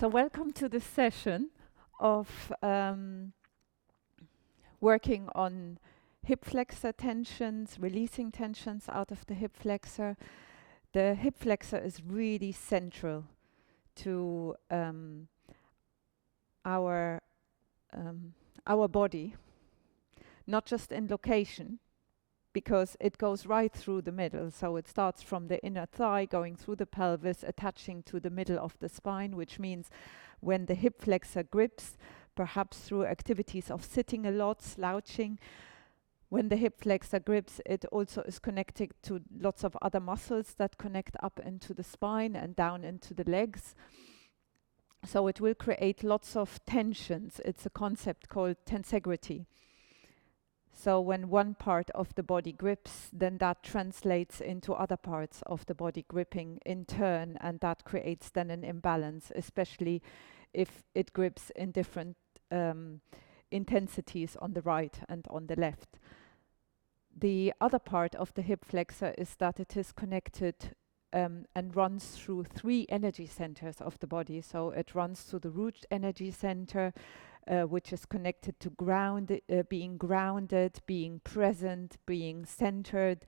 So welcome to this session of working on hip flexor tensions, releasing tensions out of the hip flexor. The hip flexor is really central to our our body, not just in location, because it goes right through the middle. So it starts from the inner thigh, going through the pelvis, attaching to the middle of the spine, which means when the hip flexor grips, perhaps through activities of sitting a lot, slouching, when the hip flexor grips, it also is connected to lots of other muscles that connect up into the spine and down into the legs. So it will create lots of tensions. It's a concept called tensegrity. So when one part of the body grips, then that translates into other parts of the body gripping in turn, and that creates then an imbalance, especially if it grips in different intensities on the right and on the left. The other part of the hip flexor is that it is connected and runs through 3 energy centers of the body. So it runs through the root energy center, which is connected to being grounded, being present, being centered,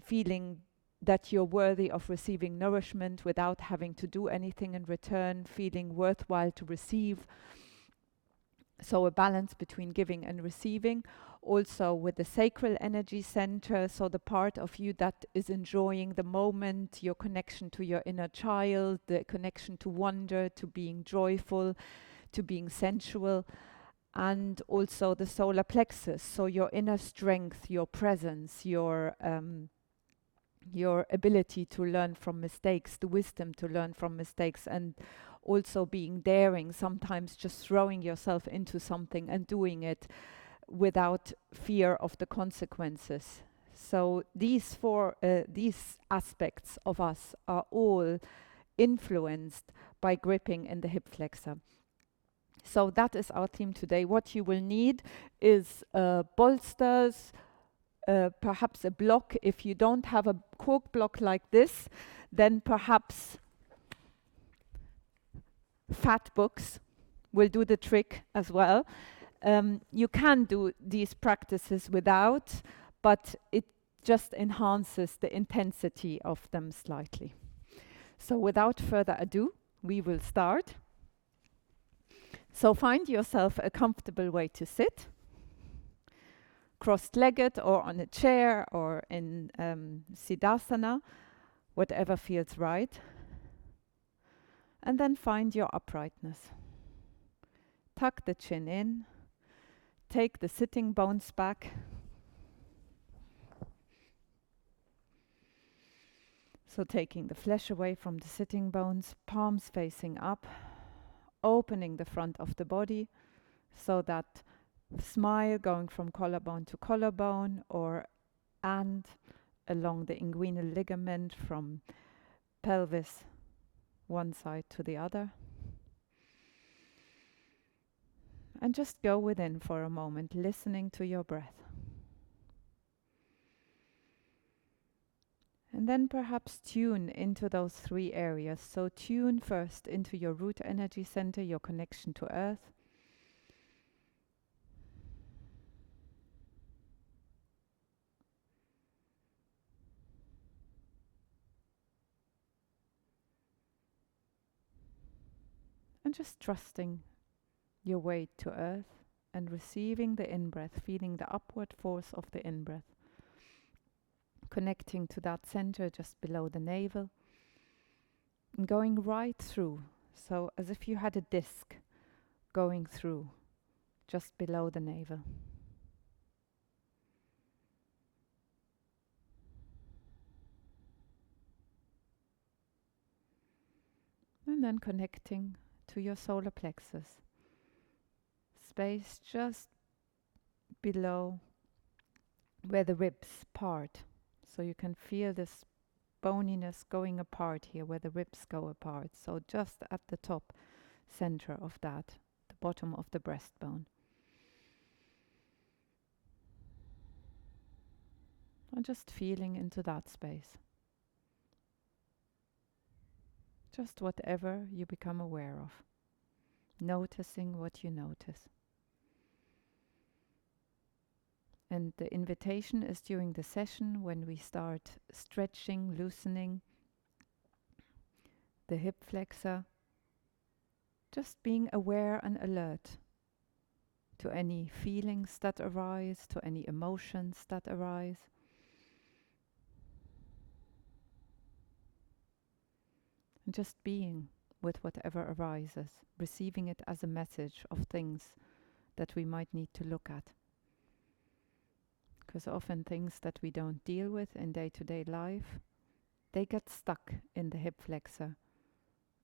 feeling that you're worthy of receiving nourishment without having to do anything in return, feeling worthwhile to receive. So a balance between giving and receiving. Also with the sacral energy center, so the part of you that is enjoying the moment, your connection to your inner child, the connection to wonder, to being joyful, to being sensual. And also the solar-plexus, so your inner strength, your presence, your ability to learn from mistakes, the wisdom to learn from mistakes, and also being daring, sometimes just throwing yourself into something and doing it without fear of the consequences. So these aspects of us are all influenced by gripping in the hip flexor. So that is our theme today. What you will need is bolsters, perhaps a block. If you don't have a cork block like this, then perhaps fat books will do the trick as well. You can do these practices without, but it just enhances the intensity of them slightly. So without further ado, we will start. So find yourself a comfortable way to sit, cross-legged or on a chair or in Siddhasana, whatever feels right. And then find your uprightness. Tuck the chin in, take the sitting bones back. So taking the flesh away from the sitting bones, palms facing up, opening the front of the body so that smile going from collarbone to collarbone and along the inguinal ligament from pelvis one side to the other. And just go within for a moment, listening to your breath. And then perhaps tune into those 3 areas. So tune first into your root energy center, your connection to earth. And just trusting your weight to earth and receiving the in-breath, feeling the upward force of the in-breath. Connecting to that center just below the navel and going right through. So as if you had a disc going through just below the navel. And then connecting to your solar plexus. Space just below where the ribs part. So you can feel this boniness going apart here, where the ribs go apart. So just at the top center of that, the bottom of the breastbone. And just feeling into that space. Just whatever you become aware of. Noticing what you notice. And the invitation is during the session when we start stretching, loosening the hip flexor, just being aware and alert to any feelings that arise, to any emotions that arise. And just being with whatever arises, receiving it as a message of things that we might need to look at. Because often things that we don't deal with in day-to-day life, they get stuck in the hip flexor,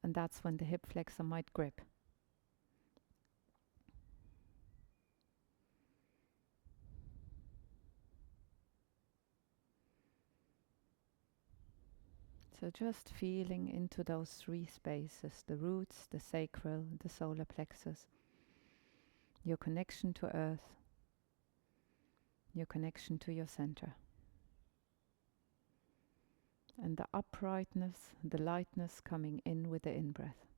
and that's when the hip flexor might grip. So just feeling into those three spaces, the roots, the sacral, the solar plexus, your connection to earth, your connection to your center. And the uprightness, the lightness coming in with the in-breath.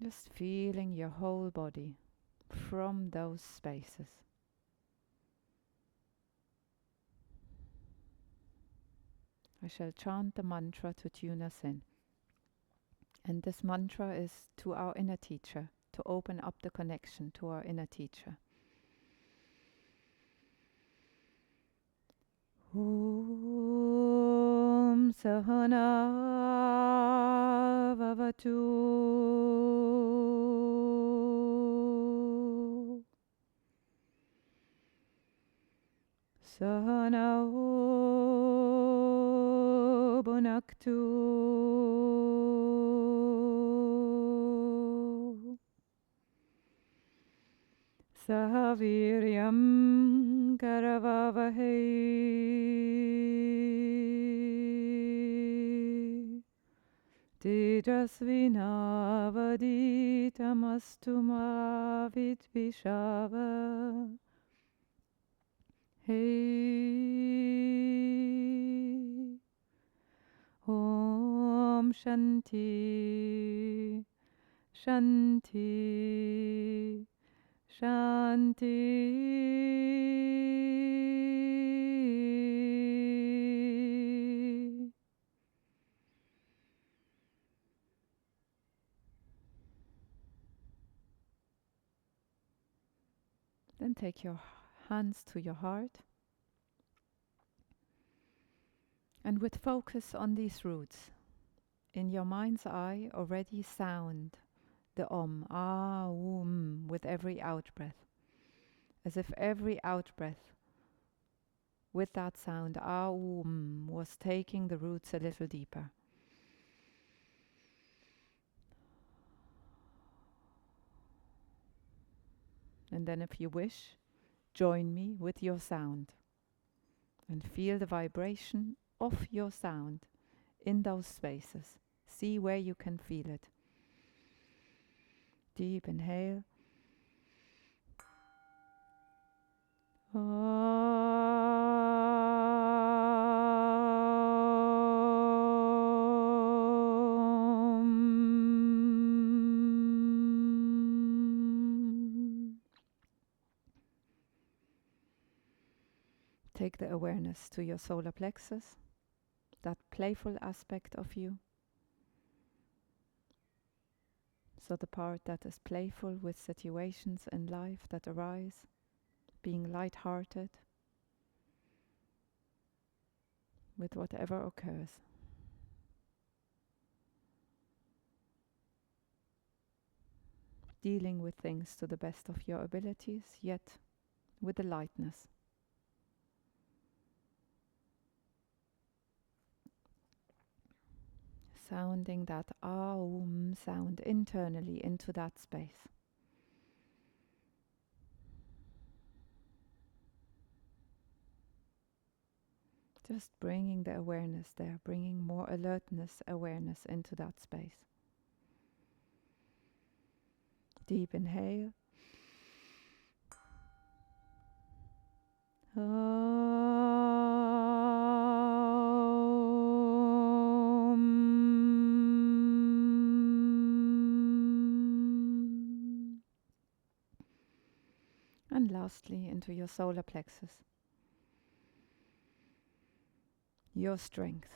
Just feeling your whole body from those spaces. I shall chant the mantra to tune us in. And this mantra is to our inner teacher, to open up the connection to our inner teacher. Om Sahana Vavatu Sahana Bhunaktu Sahaviryam Karavavahe Tejasvinavaditamastu ma vidvishava Hey Om Shanti Shanti Shanti. Then take your hands to your heart and with focus on these roots, in your mind's eye already sound the Om, Ah, with every out-breath. As if every out-breath with that sound, Ah, was taking the roots a little deeper. And then if you wish, join me with your sound and feel the vibration of your sound in those spaces. See where you can feel it. Deep inhale. Take the awareness to your solar plexus, that playful aspect of you. So the part that is playful with situations in life that arise, being light-hearted with whatever occurs. Dealing with things to the best of your abilities, yet with a lightness. Sounding that Aum sound internally into that space. Just bringing the awareness there, bringing more alertness, awareness into that space. Deep inhale. Om. lastly into your solar plexus, your strength.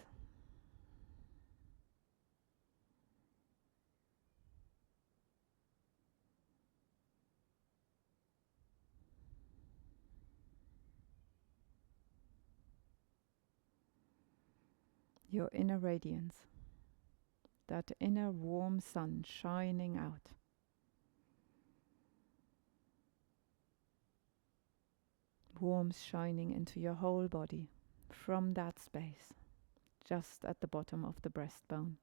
Your inner radiance, that inner warm sun shining out. Warmth shining into your whole body from that space, just at the bottom of the breastbone,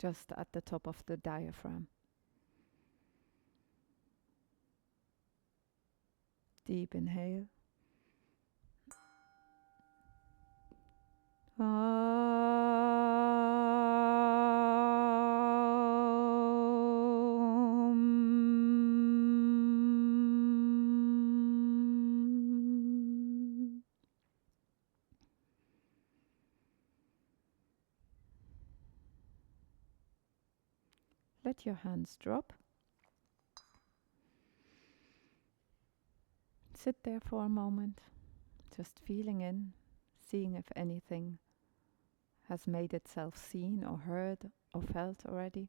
just at the top of the diaphragm. Deep inhale. Let your hands drop. Sit there for a moment, just feeling in, seeing if anything has made itself seen or heard or felt already.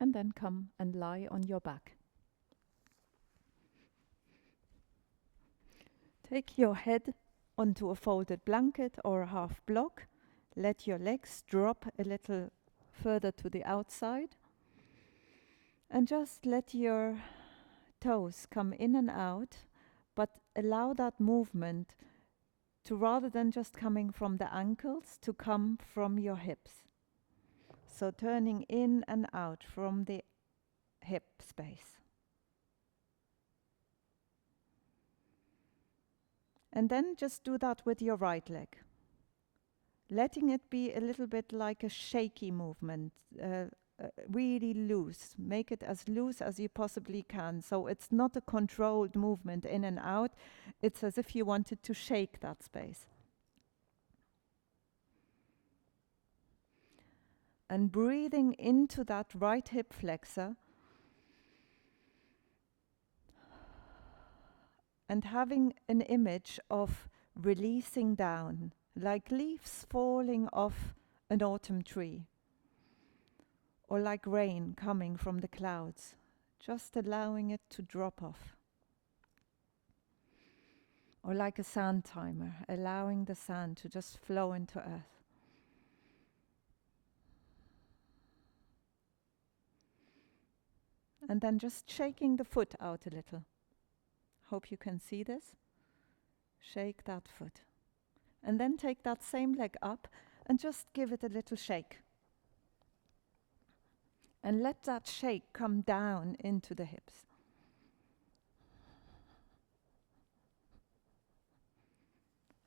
And then come and lie on your back. Take your head onto a folded blanket or a half block. Let your legs drop a little further to the outside. And just let your toes come in and out, but allow that movement to, rather than just coming from the ankles, to come from your hips. So turning in and out from the hip space. And then just do that with your right leg. Letting it be a little bit like a shaky movement, really loose. Make it as loose as you possibly can. So it's not a controlled movement in and out. It's as if you wanted to shake that space. And breathing into that right hip flexor. And having an image of releasing down, like leaves falling off an autumn tree. Or like rain coming from the clouds, just allowing it to drop off. Or like a sand timer, allowing the sand to just flow into earth. And then just shaking the foot out a little. Hope you can see this. Shake that foot. And then take that same leg up and just give it a little shake. And let that shake come down into the hips.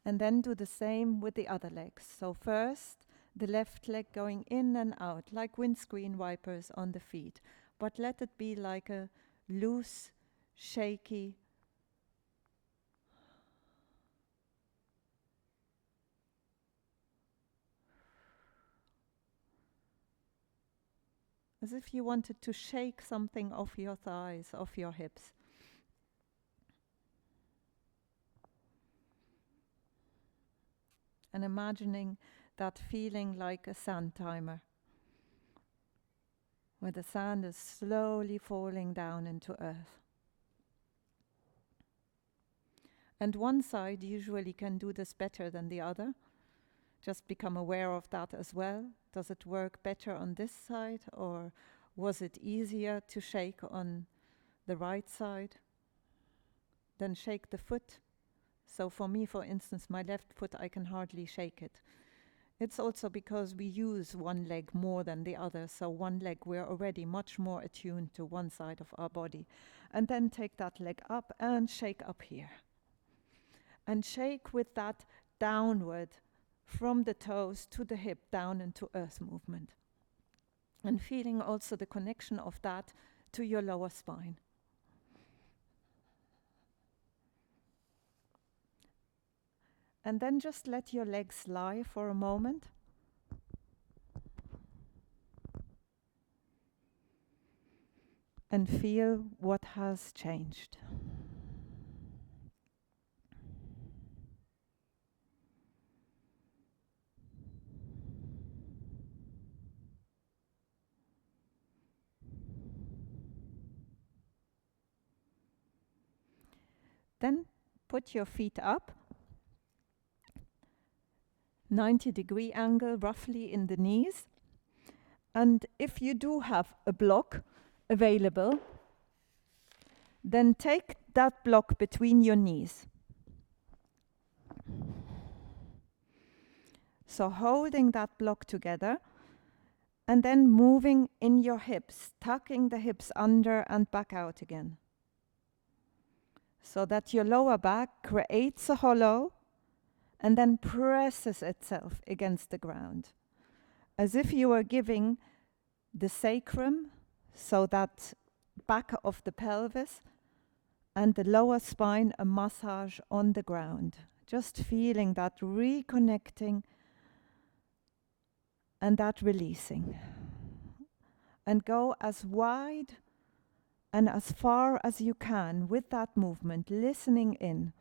And then do the same with the other legs. So first, the left leg going in and out, like windscreen wipers on the feet. But let it be like a loose, shaky, as if you wanted to shake something off your thighs, off your hips. And imagining that feeling like a sand timer, where the sand is slowly falling down into earth. And one side usually can do this better than the other. Just become aware of that as well. Does it work better on this side, or was it easier to shake on the right side? Then shake the foot. So for me, for instance, my left foot, I can hardly shake it. It's also because we use one leg more than the other. So one leg, we're already much more attuned to one side of our body. And then take that leg up and shake up here. And shake with that downward from the toes to the hip, down into earth movement. And feeling also the connection of that to your lower spine. And then just let your legs lie for a moment. and feel what has changed. Then put your feet up, 90-degree angle roughly in the knees. And if you do have a block available, then take that block between your knees. So holding that block together and then moving in your hips, tucking the hips under and back out again. So that your lower back creates a hollow and then presses itself against the ground. As if you were giving the sacrum, so that back of the pelvis, and the lower spine a massage on the ground. Just feeling that reconnecting and that releasing. And go as wide and as far as you can with that movement, listening in.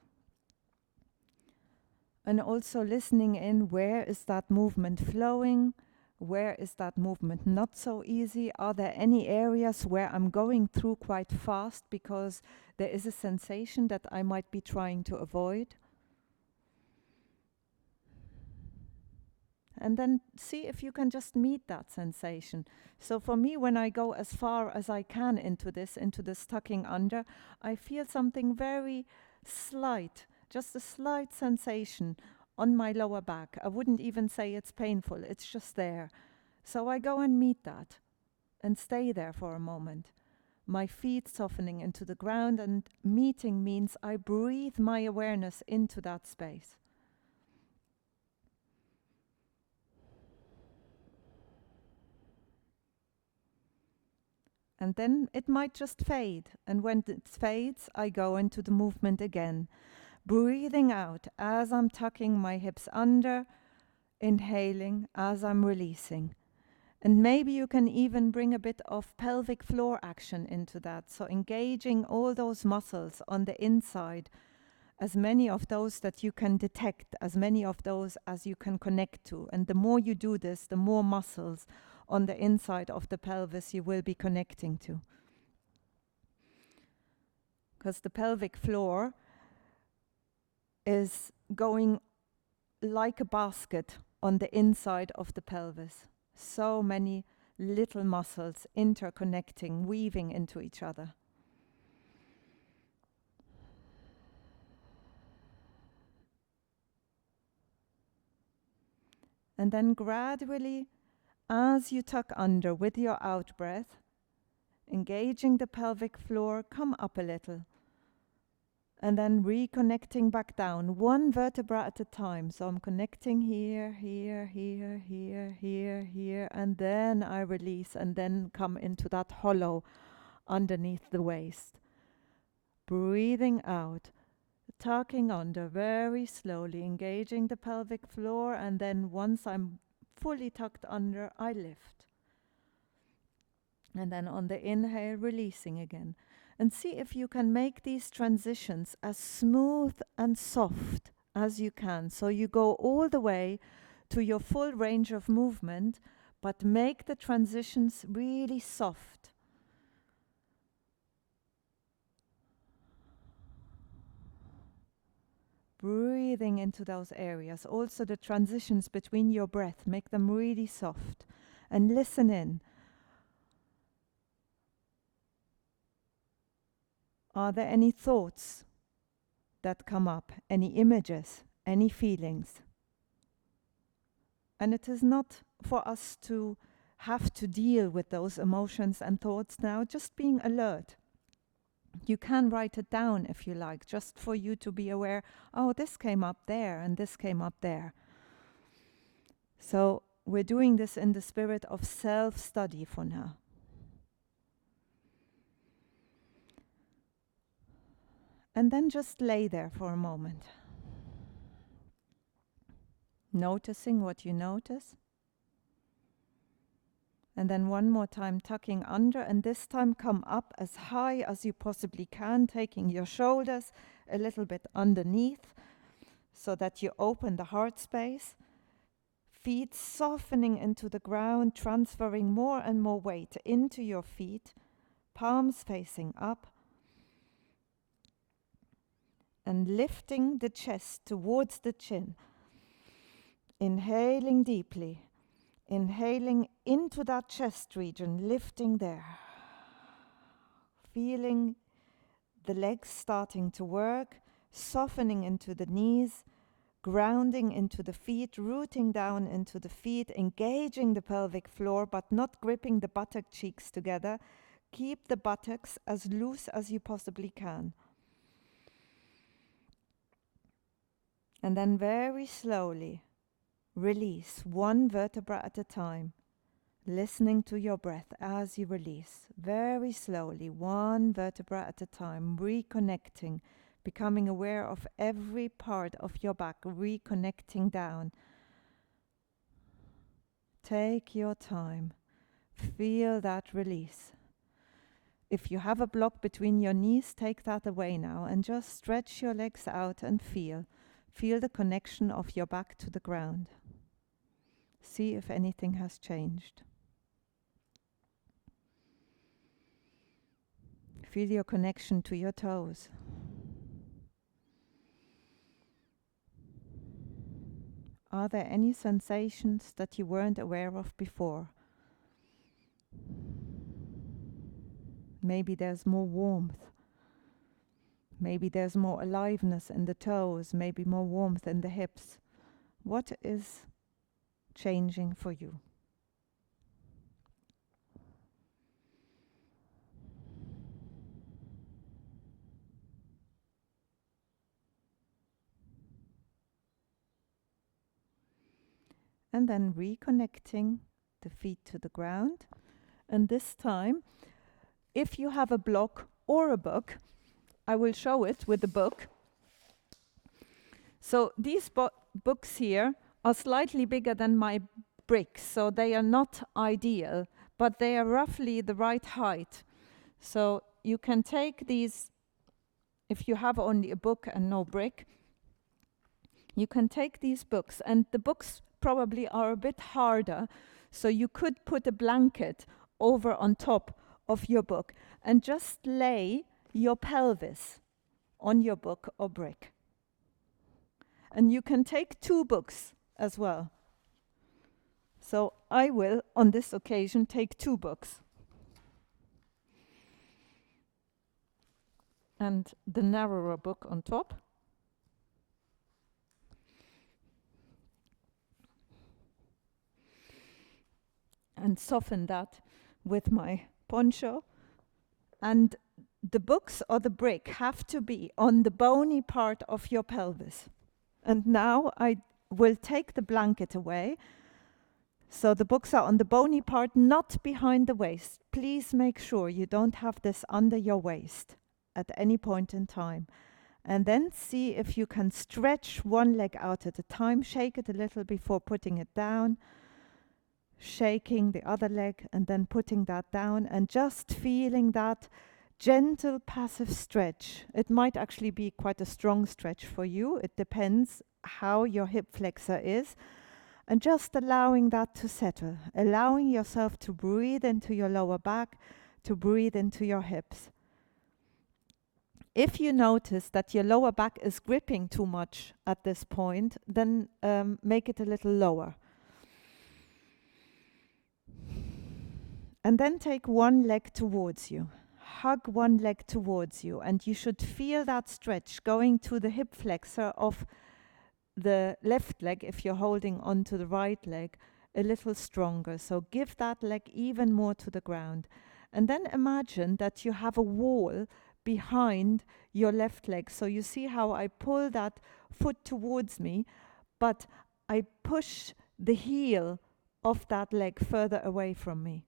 And also listening in, where is that movement flowing? Where is that movement not so easy? Are there any areas where I'm going through quite fast because there is a sensation that I might be trying to avoid? And then see if you can just meet that sensation. So for me, when I go as far as I can into this tucking under, I feel something very slight, just a slight sensation on my lower back. I wouldn't even say it's painful, it's just there. So I go and meet that and stay there for a moment. My feet softening into the ground, and meeting means I breathe my awareness into that space. And then it might just fade. And when it fades, I go into the movement again. Breathing out as I'm tucking my hips under, inhaling as I'm releasing. And maybe you can even bring a bit of pelvic floor action into that. So engaging all those muscles on the inside, as many of those that you can detect, as many of those as you can connect to. And the more you do this, the more muscles on the inside of the pelvis you will be connecting to. Because the pelvic floor is going like a basket on the inside of the pelvis. So many little muscles interconnecting, weaving into each other. And then gradually, as you tuck under with your out breath, engaging the pelvic floor, come up a little. And then reconnecting back down, one vertebra at a time. So I'm connecting here, here, here, here, here, here, and then I release and then come into that hollow underneath the waist. Breathing out, tucking under very slowly, engaging the pelvic floor, and then once I'm fully tucked under, I lift. And then on the inhale, releasing again. And see if you can make these transitions as smooth and soft as you can. So you go all the way to your full range of movement, but make the transitions really soft. Breathing into those areas. Also the transitions between your breath, make them really soft. And listen in. Are there any thoughts that come up? Any images? Any feelings? And it is not for us to have to deal with those emotions and thoughts now, just being alert. You can write it down if you like, just for you to be aware, oh, this came up there and this came up there. So we're doing this in the spirit of self-study for now. And then just lay there for a moment. Noticing what you notice. And then one more time, tucking under, and this time come up as high as you possibly can, taking your shoulders a little bit underneath so that you open the heart space. Feet softening into the ground, transferring more and more weight into your feet, palms facing up, and lifting the chest towards the chin. Inhaling deeply. Inhaling into that chest region, lifting there. Feeling the legs starting to work, softening into the knees, grounding into the feet, rooting down into the feet, engaging the pelvic floor, but not gripping the buttock cheeks together. Keep the buttocks as loose as you possibly can. And then very slowly, release one vertebra at a time, listening to your breath as you release. Very slowly, one vertebra at a time, reconnecting, becoming aware of every part of your back, reconnecting down. Take your time. Feel that release. If you have a block between your knees, take that away now and just stretch your legs out and feel. Feel the connection of your back to the ground. See if anything has changed. Feel your connection to your toes. Are there any sensations that you weren't aware of before? Maybe there's more warmth. Maybe there's more aliveness in the toes, maybe more warmth in the hips. What is changing for you? And then reconnecting the feet to the ground. And this time, if you have a block or a book, I will show it with the book. So these books here are slightly bigger than my bricks, so they are not ideal, but they are roughly the right height. So you can take these, if you have only a book and no brick, you can take these books, and the books probably are a bit harder, so you could put a blanket over on top of your book and just lay your pelvis on your book or brick. And you can take 2 books as well. So I will, on this occasion, take 2 books. And the narrower book on top. And soften that with my poncho. And the books or the brick have to be on the bony part of your pelvis. And now I will take the blanket away. So the books are on the bony part, not behind the waist. Please make sure you don't have this under your waist at any point in time. And then see if you can stretch one leg out at a time. Shake it a little before putting it down. Shaking the other leg and then putting that down and just feeling that gentle passive stretch. It might actually be quite a strong stretch for you. It depends how your hip flexor is. And just allowing that to settle. Allowing yourself to breathe into your lower back, to breathe into your hips. If you notice that your lower back is gripping too much at this point, then make it a little lower. And then take one leg towards you. Hug one leg towards you. And you should feel that stretch going to the hip flexor of the left leg, if you're holding onto the right leg, a little stronger. So give that leg even more to the ground. And then imagine that you have a wall behind your left leg. So you see how I pull that foot towards me, but I push the heel of that leg further away from me.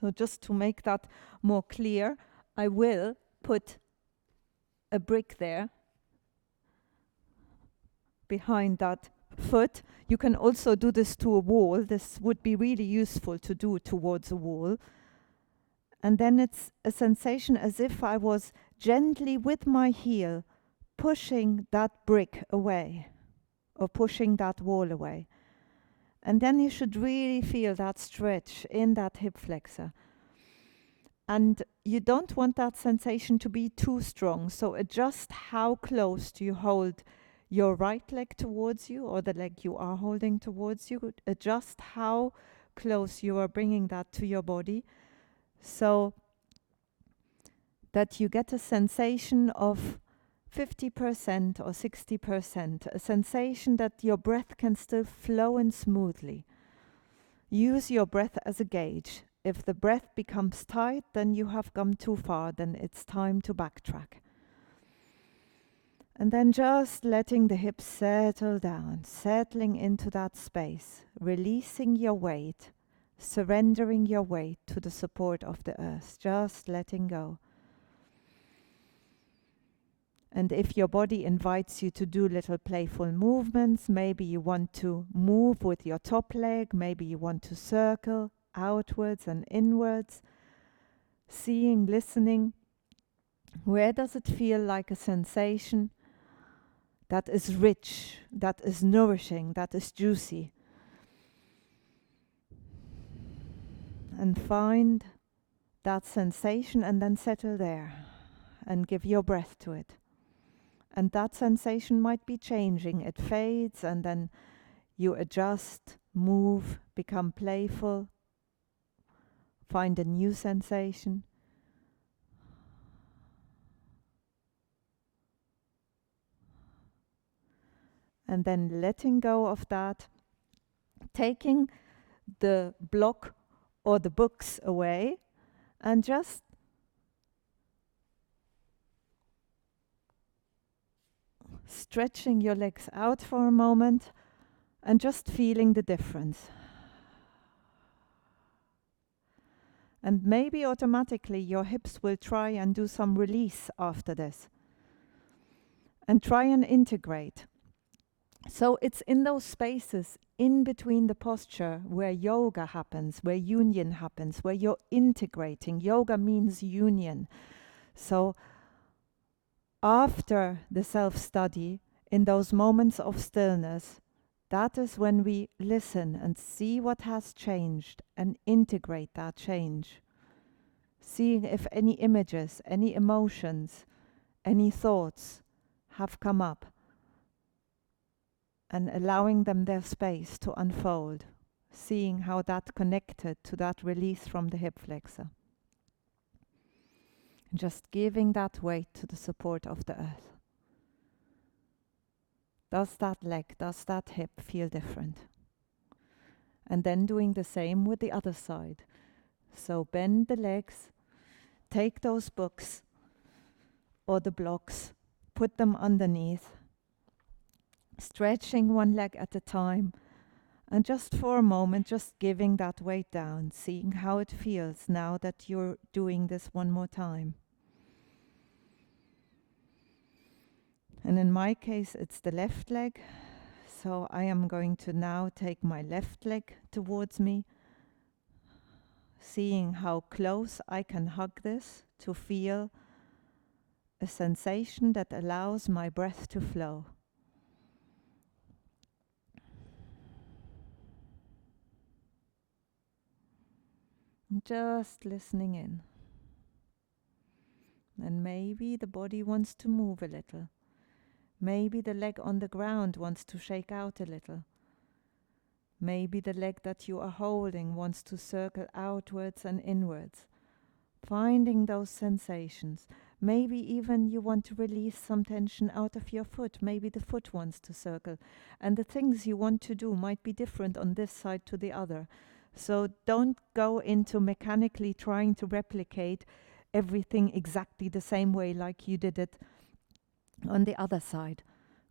So just to make that more clear, I will put a brick there behind that foot. foot. You can also do this to a wall. This would be really useful to do towards a wall. And then it's a sensation as if I was gently with my heel pushing that brick away or pushing that wall away. And then you should really feel that stretch in that hip flexor. And you don't want that sensation to be too strong. So adjust how close do you hold your right leg towards you or the leg you are holding towards you. Adjust how close you are bringing that to your body so that you get a sensation of 50% or 60%, a sensation that your breath can still flow in smoothly. Use your breath as a gauge. If the breath becomes tight, then you have gone too far, then it's time to backtrack. And then just letting the hips settle down, settling into that space, releasing your weight, surrendering your weight to the support of the earth, just letting go. And if your body invites you to do little playful movements, maybe you want to move with your top leg, maybe you want to circle outwards and inwards, seeing, listening. Where does it feel like a sensation that is rich, that is nourishing, that is juicy? And find that sensation and then settle there and give your breath to it. And that sensation might be changing. It fades and then you adjust, move, become playful, find a new sensation. And then letting go of that, taking the block or the books away and just stretching your legs out for a moment and just feeling the difference. And maybe automatically your hips will try and do some release after this. And try and integrate. So it's in those spaces in between the posture where yoga happens, where union happens, where you're integrating. Yoga means union. So after the self-study, in those moments of stillness, that is when we listen and see what has changed and integrate that change. Seeing if any images, any emotions, any thoughts have come up and allowing them their space to unfold. Seeing how that connected to that release from the hip flexor. Just giving that weight to the support of the earth. Does that leg, does that hip feel different? And then doing the same with the other side. So bend the legs, take those books or the blocks, put them underneath, stretching one leg at a time, and just for a moment, just giving that weight down, seeing how it feels now that you're doing this one more time. And in my case, it's the left leg. So I am going to now take my left leg towards me, seeing how close I can hug this to feel a sensation that allows my breath to flow. Just listening in. And maybe the body wants to move a little. Maybe the leg on the ground wants to shake out a little. Maybe the leg that you are holding wants to circle outwards and inwards. Finding those sensations. Maybe even you want to release some tension out of your foot. Maybe the foot wants to circle. And the things you want to do might be different on this side to the other. So don't go into mechanically trying to replicate everything exactly the same way like you did it on the other side.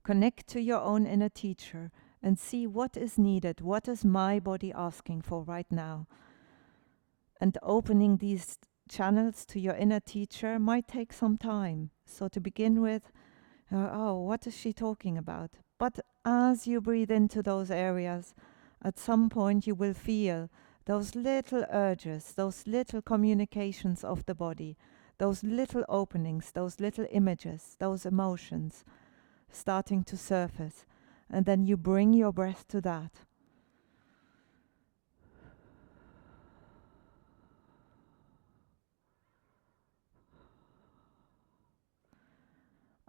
Connect to your own inner teacher and see what is needed, what is my body asking for right now. And opening these channels to your inner teacher might take some time. So to begin with, what is she talking about? But as you breathe into those areas, at some point you will feel those little urges, those little communications of the body, those little openings, those little images, those emotions starting to surface. And then you bring your breath to that.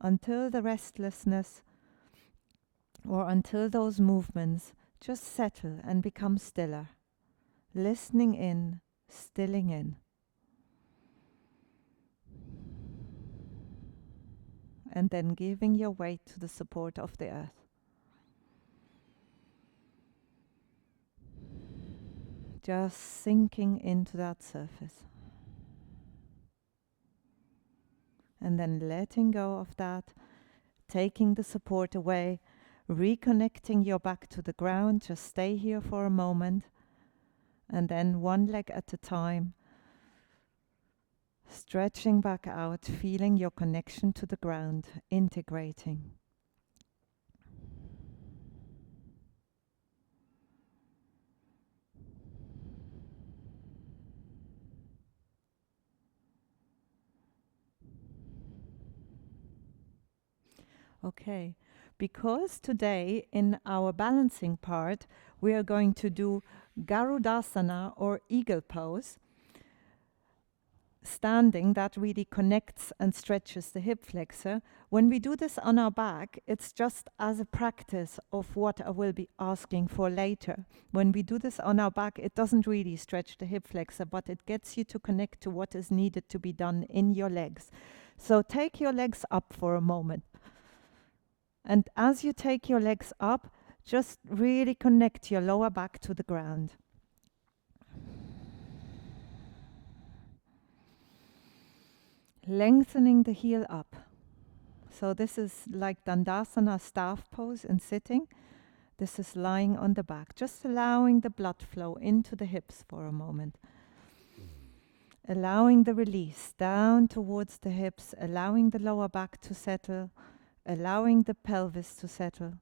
Until the restlessness or until those movements just settle and become stiller. Listening in, stilling in. And then giving your weight to the support of the earth. Just sinking into that surface. And then letting go of that, taking the support away, reconnecting your back to the ground. Just stay here for a moment. And then one leg at a time, stretching back out, feeling your connection to the ground, integrating. Okay, because today in our balancing part, we are going to do Garudasana or eagle pose, standing that really connects and stretches the hip flexor. When we do this on our back, it's just as a practice of what I will be asking for later. When we do this on our back, it doesn't really stretch the hip flexor, but it gets you to connect to what is needed to be done in your legs. So take your legs up for a moment. And as you take your legs up, just really connect your lower back to the ground. Lengthening the heel up. So this is like Dandasana staff pose in sitting. This is lying on the back, just allowing the blood flow into the hips for a moment. Allowing the release down towards the hips, allowing the lower back to settle, allowing the pelvis to settle.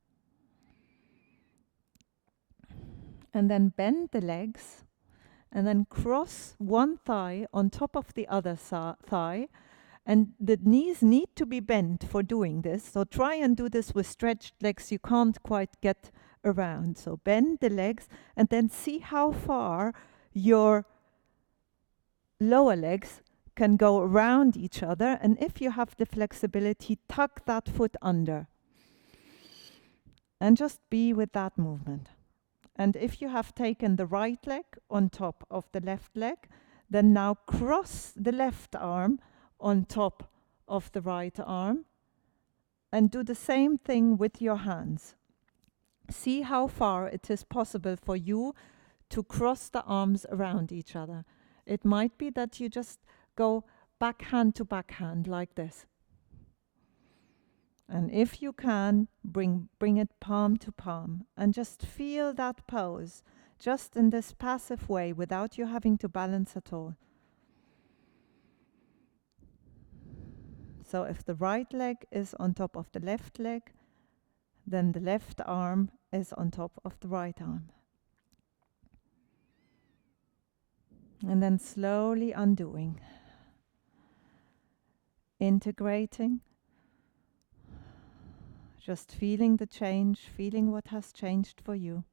And then bend the legs, and then cross one thigh on top of the other thigh. And the knees need to be bent for doing this. So try and do this with stretched legs. You can't quite get around. So bend the legs and then see how far your lower legs can go around each other. And if you have the flexibility, tuck that foot under. And just be with that movement. And if you have taken the right leg on top of the left leg, then now cross the left arm on top of the right arm and do the same thing with your hands. See how far it is possible for you to cross the arms around each other. It might be that you just go backhand to backhand like this. And if you can, bring it palm to palm and just feel that pose just in this passive way without you having to balance at all. So if the right leg is on top of the left leg, then the left arm is on top of the right arm. And then slowly undoing, integrating, just feeling the change, feeling what has changed for you,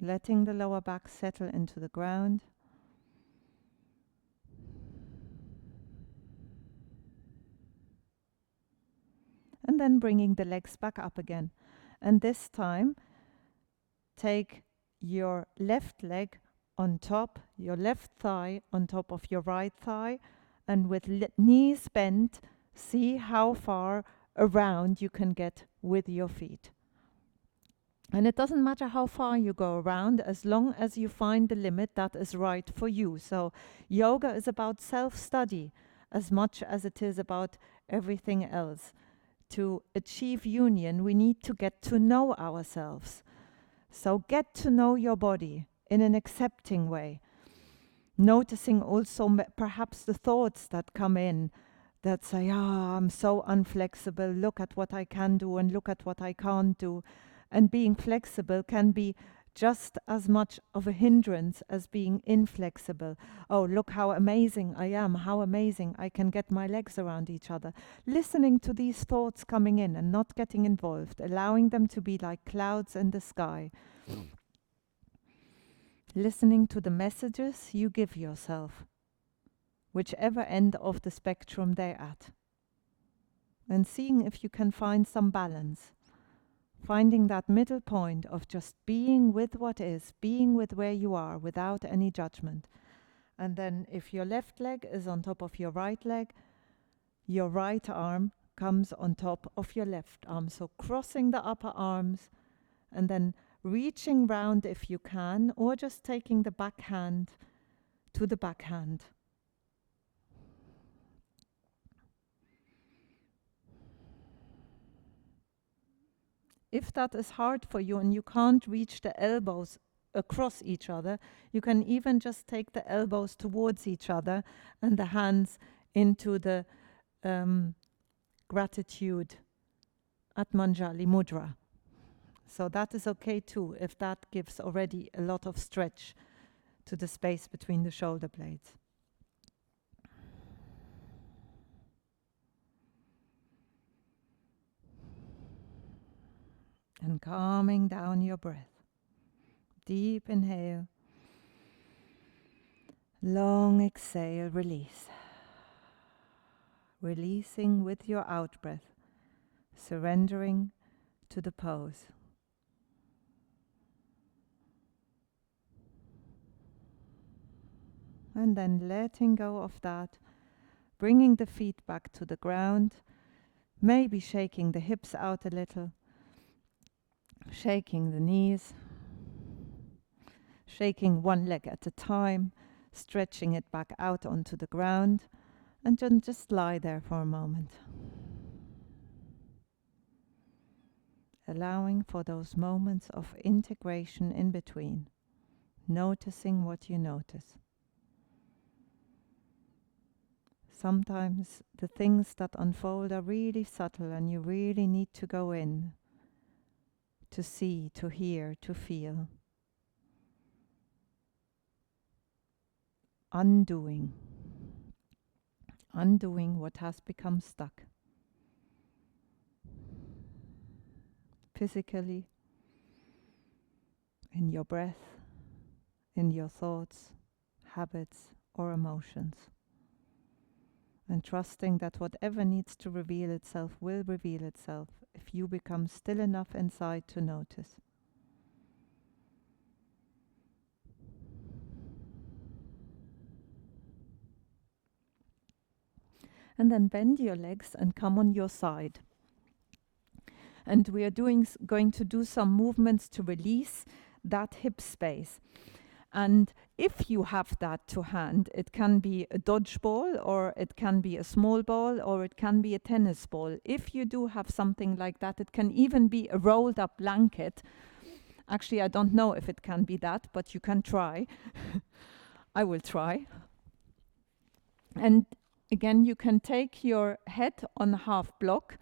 letting the lower back settle into the ground. And then bringing the legs back up again. And this time, take your left leg on top, your left thigh on top of your right thigh, and with knees bent, see how far around you can get with your feet. And it doesn't matter how far you go around, as long as you find the limit that is right for you. So yoga is about self-study as much as it is about everything else. To achieve union, we need to get to know ourselves. So get to know your body in an accepting way. Noticing also perhaps the thoughts that come in, that say, I'm so unflexible, look at what I can do and look at what I can't do. And being flexible can be just as much of a hindrance as being inflexible. Oh, look how amazing I am, how amazing I can get my legs around each other. Listening to these thoughts coming in and not getting involved, allowing them to be like clouds in the sky. Listening to the messages you give yourself, whichever end of the spectrum they're at. And seeing if you can find some balance. Finding that middle point of just being with what is, being with where you are without any judgment. And then if your left leg is on top of your right leg, your right arm comes on top of your left arm. So crossing the upper arms and then reaching round if you can, or just taking the back hand to the back hand. If that is hard for you and you can't reach the elbows across each other, you can even just take the elbows towards each other and the hands into the gratitude Atmanjali mudra. So that is okay too, if that gives already a lot of stretch to the space between the shoulder blades. And calming down your breath. Deep inhale. Long exhale, release. Releasing with your out breath. Surrendering to the pose. And then letting go of that. Bringing the feet back to the ground. Maybe shaking the hips out a little. Shaking the knees, shaking one leg at a time, stretching it back out onto the ground, and just lie there for a moment. Allowing for those moments of integration in between, noticing what you notice. Sometimes the things that unfold are really subtle and you really need to go in to see, to hear, to feel. Undoing what has become stuck. Physically, in your breath, in your thoughts, habits, or emotions. And trusting that whatever needs to reveal itself will reveal itself if you become still enough inside to notice. And then bend your legs and come on your side. And we are going to do some movements to release that hip space. And if you have that to hand, it can be a dodgeball, or it can be a small ball, or it can be a tennis ball. If you do have something like that, it can even be a rolled up blanket. Actually, I don't know if it can be that, but you can try. I will try. And again, you can take your head on half block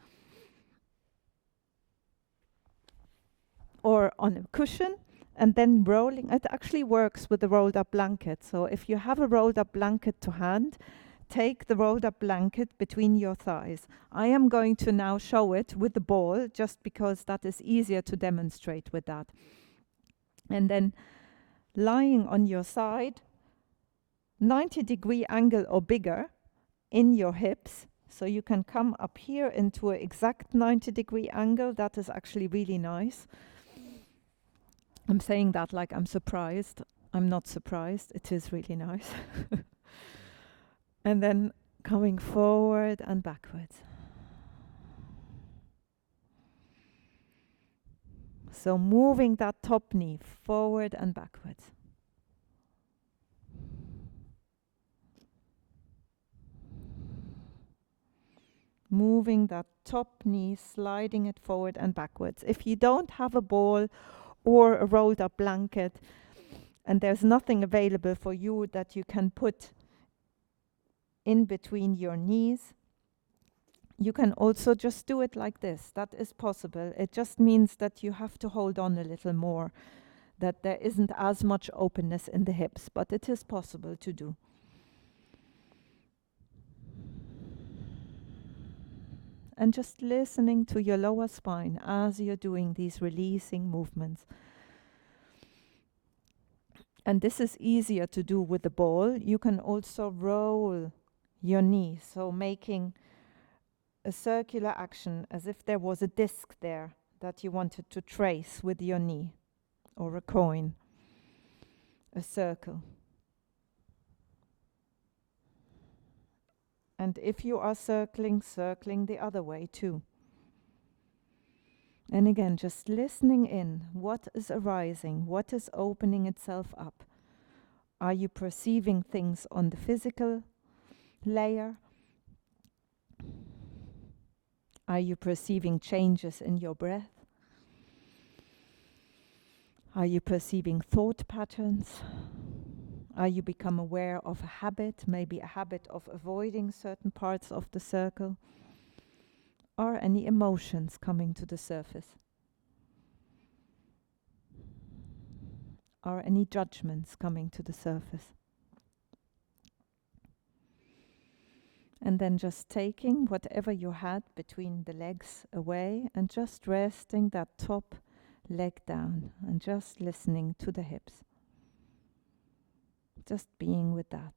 or on a cushion, and then rolling. It actually works with the rolled up blanket. So if you have a rolled up blanket to hand, take the rolled up blanket between your thighs. I am going to now show it with the ball, just because that is easier to demonstrate with that. And then lying on your side, 90-degree angle or bigger in your hips. So you can come up here into an exact 90-degree angle. That is actually really nice. I'm saying that like I'm surprised. I'm not surprised. It is really nice. And then coming forward and backwards. So moving that top knee forward and backwards. Moving that top knee, sliding it forward and backwards. If you don't have a ball or a rolled up blanket, and there's nothing available for you that you can put in between your knees, You can also just do it like this. That is possible. It just means that you have to hold on a little more, that there isn't as much openness in the hips, but it is possible to do. And just listening to your lower spine as you're doing these releasing movements. And this is easier to do with the ball. You can also roll your knee, so making a circular action as if there was a disc there that you wanted to trace with your knee, or a coin, a circle. And if you are circling the other way too. And again, just listening in. What is arising? What is opening itself up? Are you perceiving things on the physical layer? Are you perceiving changes in your breath? Are you perceiving thought patterns? Are you become aware of a habit, maybe a habit of avoiding certain parts of the circle? Are any emotions coming to the surface? Are any judgments coming to the surface? And then just taking whatever you had between the legs away and just resting that top leg down and just listening to the hips. Just being with that.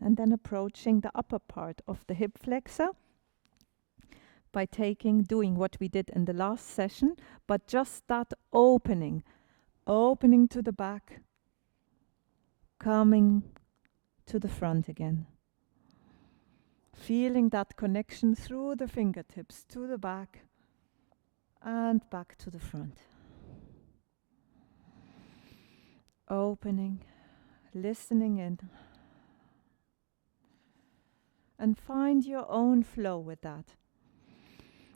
And then approaching the upper part of the hip flexor by doing what we did in the last session, but just that opening to the back, coming to the front again. Feeling that connection through the fingertips to the back and back to the front. Opening, listening in. And find your own flow with that.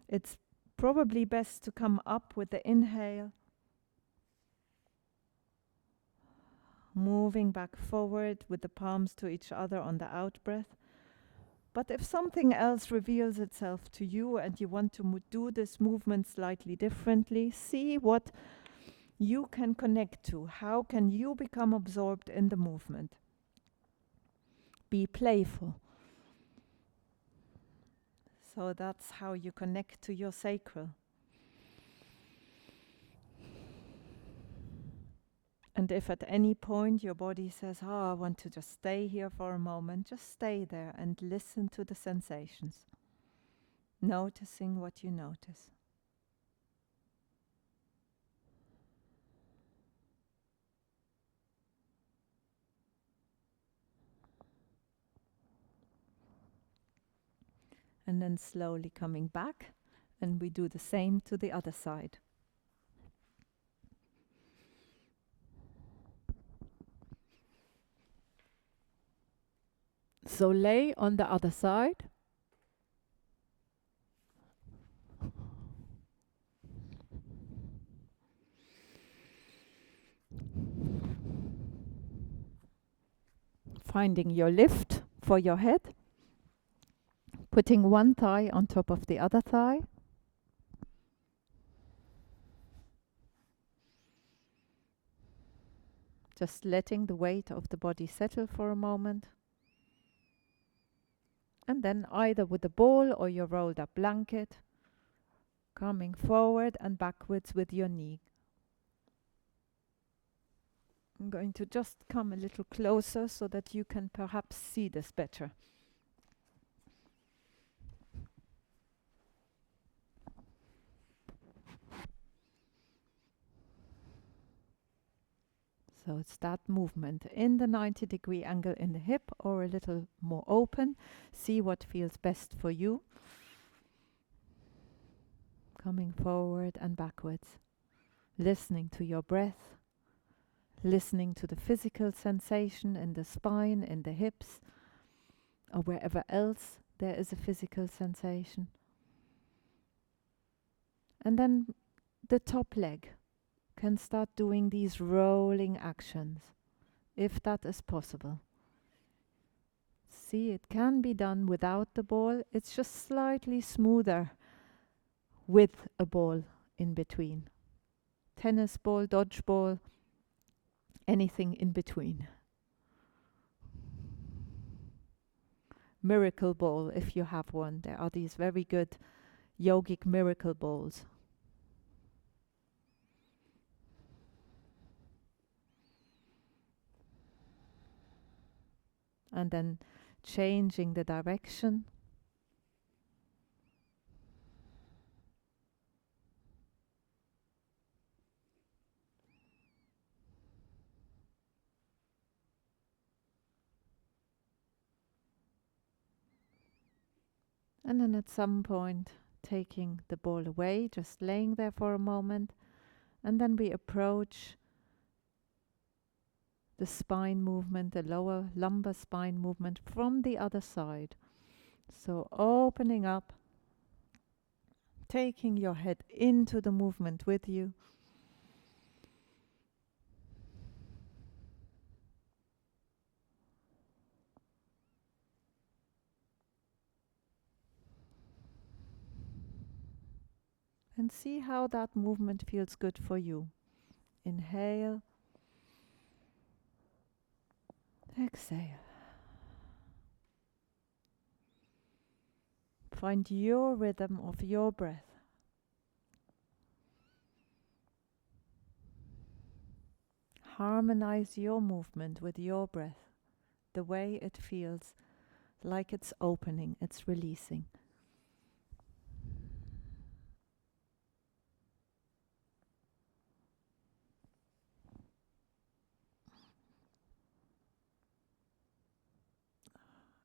It's probably best to come up with the inhale, moving back forward with the palms to each other on the out breath. But if something else reveals itself to you and you want to do this movement slightly differently, see what you can connect to. How can you become absorbed in the movement? Be playful. So that's how you connect to your sacral. And if at any point your body says, oh, I want to just stay here for a moment, just stay there and listen to the sensations, noticing what you notice. And then slowly coming back, and we do the same to the other side. So lay on the other side. Finding your lift for your head. Putting one thigh on top of the other thigh. Just letting the weight of the body settle for a moment. And then either with the ball or your rolled up blanket, coming forward and backwards with your knee. I'm going to just come a little closer so that you can perhaps see this better. So it's that movement in the 90-degree angle in the hip or a little more open. See what feels best for you. Coming forward and backwards. Listening to your breath. Listening to the physical sensation in the spine, in the hips, or wherever else there is a physical sensation. And then the top leg. can start doing these rolling actions, if that is possible. See, it can be done without the ball. It's just slightly smoother with a ball in between. Tennis ball, dodgeball, anything in between. Miracle ball, if you have one. There are these very good yogic miracle balls. And then changing the direction. And then at some point, taking the ball away, just laying there for a moment. And then we approach the spine movement, the lower lumbar spine movement from the other side. So opening up, taking your head into the movement with you. And see how that movement feels good for you. Inhale. Exhale. Find your rhythm of your breath. Harmonize your movement with your breath, the way it feels, like it's opening, it's releasing.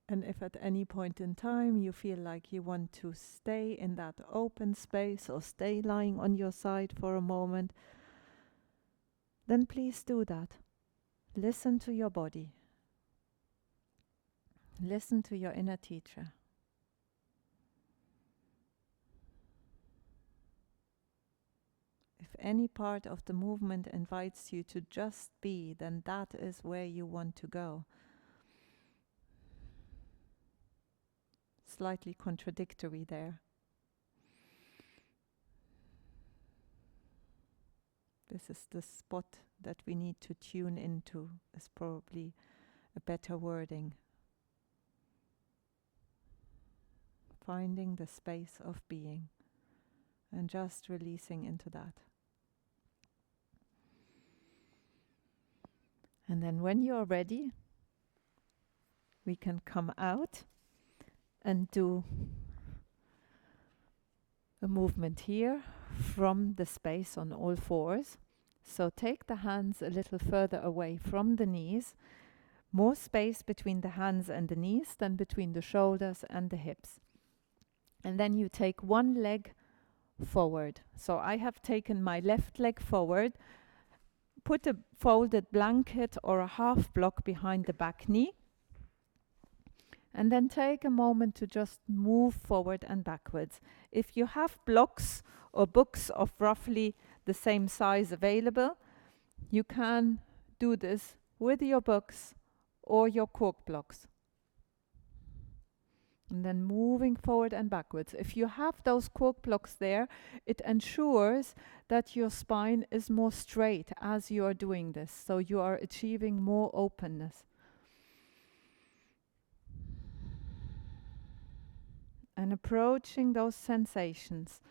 And if at any point in time you feel like you want to stay in that open space or stay lying on your side for a moment, then please do that. Listen to your body. Listen to your inner teacher. If any part of the movement invites you to just be, then that is where you want to go. Slightly contradictory there. This is the spot that we need to tune into, is probably a better wording. Finding the space of being and just releasing into that. And then when you're ready, we can come out and do a movement here from the space on all fours. So take the hands a little further away from the knees, more space between the hands and the knees than between the shoulders and the hips. And then you take one leg forward. So I have taken my left leg forward, put a folded blanket or a half block behind the back knee, and then take a moment to just move forward and backwards. If you have blocks or books of roughly the same size available, you can do this with your books or your cork blocks. And then moving forward and backwards. If you have those cork blocks there, it ensures that your spine is more straight as you are doing this. So you are achieving more openness. And approaching those sensations.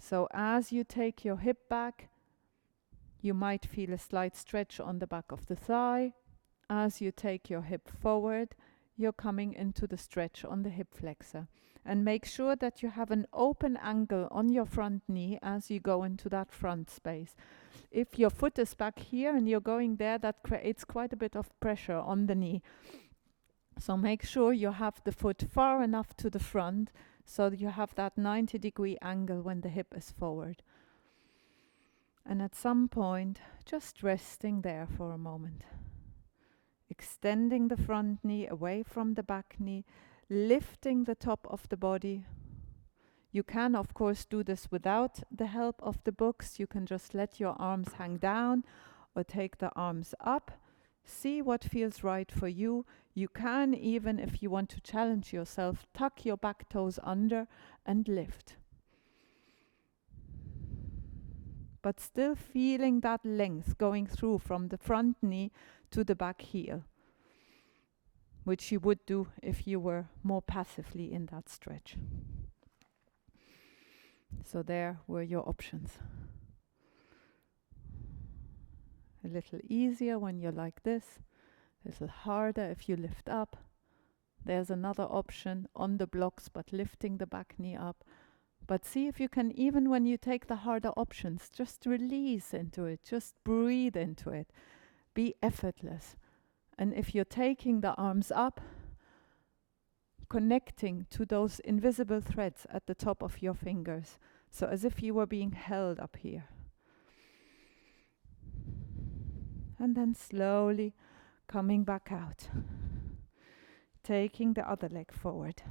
So as you take your hip back, you might feel a slight stretch on the back of the thigh. As you take your hip forward, you're coming into the stretch on the hip flexor. And make sure that you have an open angle on your front knee as you go into that front space. If your foot is back here and you're going there, that creates quite a bit of pressure on the knee. So make sure you have the foot far enough to the front so that you have that 90-degree angle when the hip is forward. And at some point, just resting there for a moment. Extending the front knee away from the back knee, lifting the top of the body. You can, of course, do this without the help of the books. You can just let your arms hang down or take the arms up. See what feels right for you. You can, even if you want to challenge yourself, tuck your back toes under and lift. But still feeling that length going through from the front knee to the back heel, which you would do if you were more passively in that stretch. So there were your options. A little easier when you're like this, a little harder if you lift up. There's another option on the blocks, but lifting the back knee up. But see if you can, even when you take the harder options, just release into it, just breathe into it. Be effortless. And if you're taking the arms up, connecting to those invisible threads at the top of your fingers. So as if you were being held up here. And then slowly coming back out. Taking the other leg forward.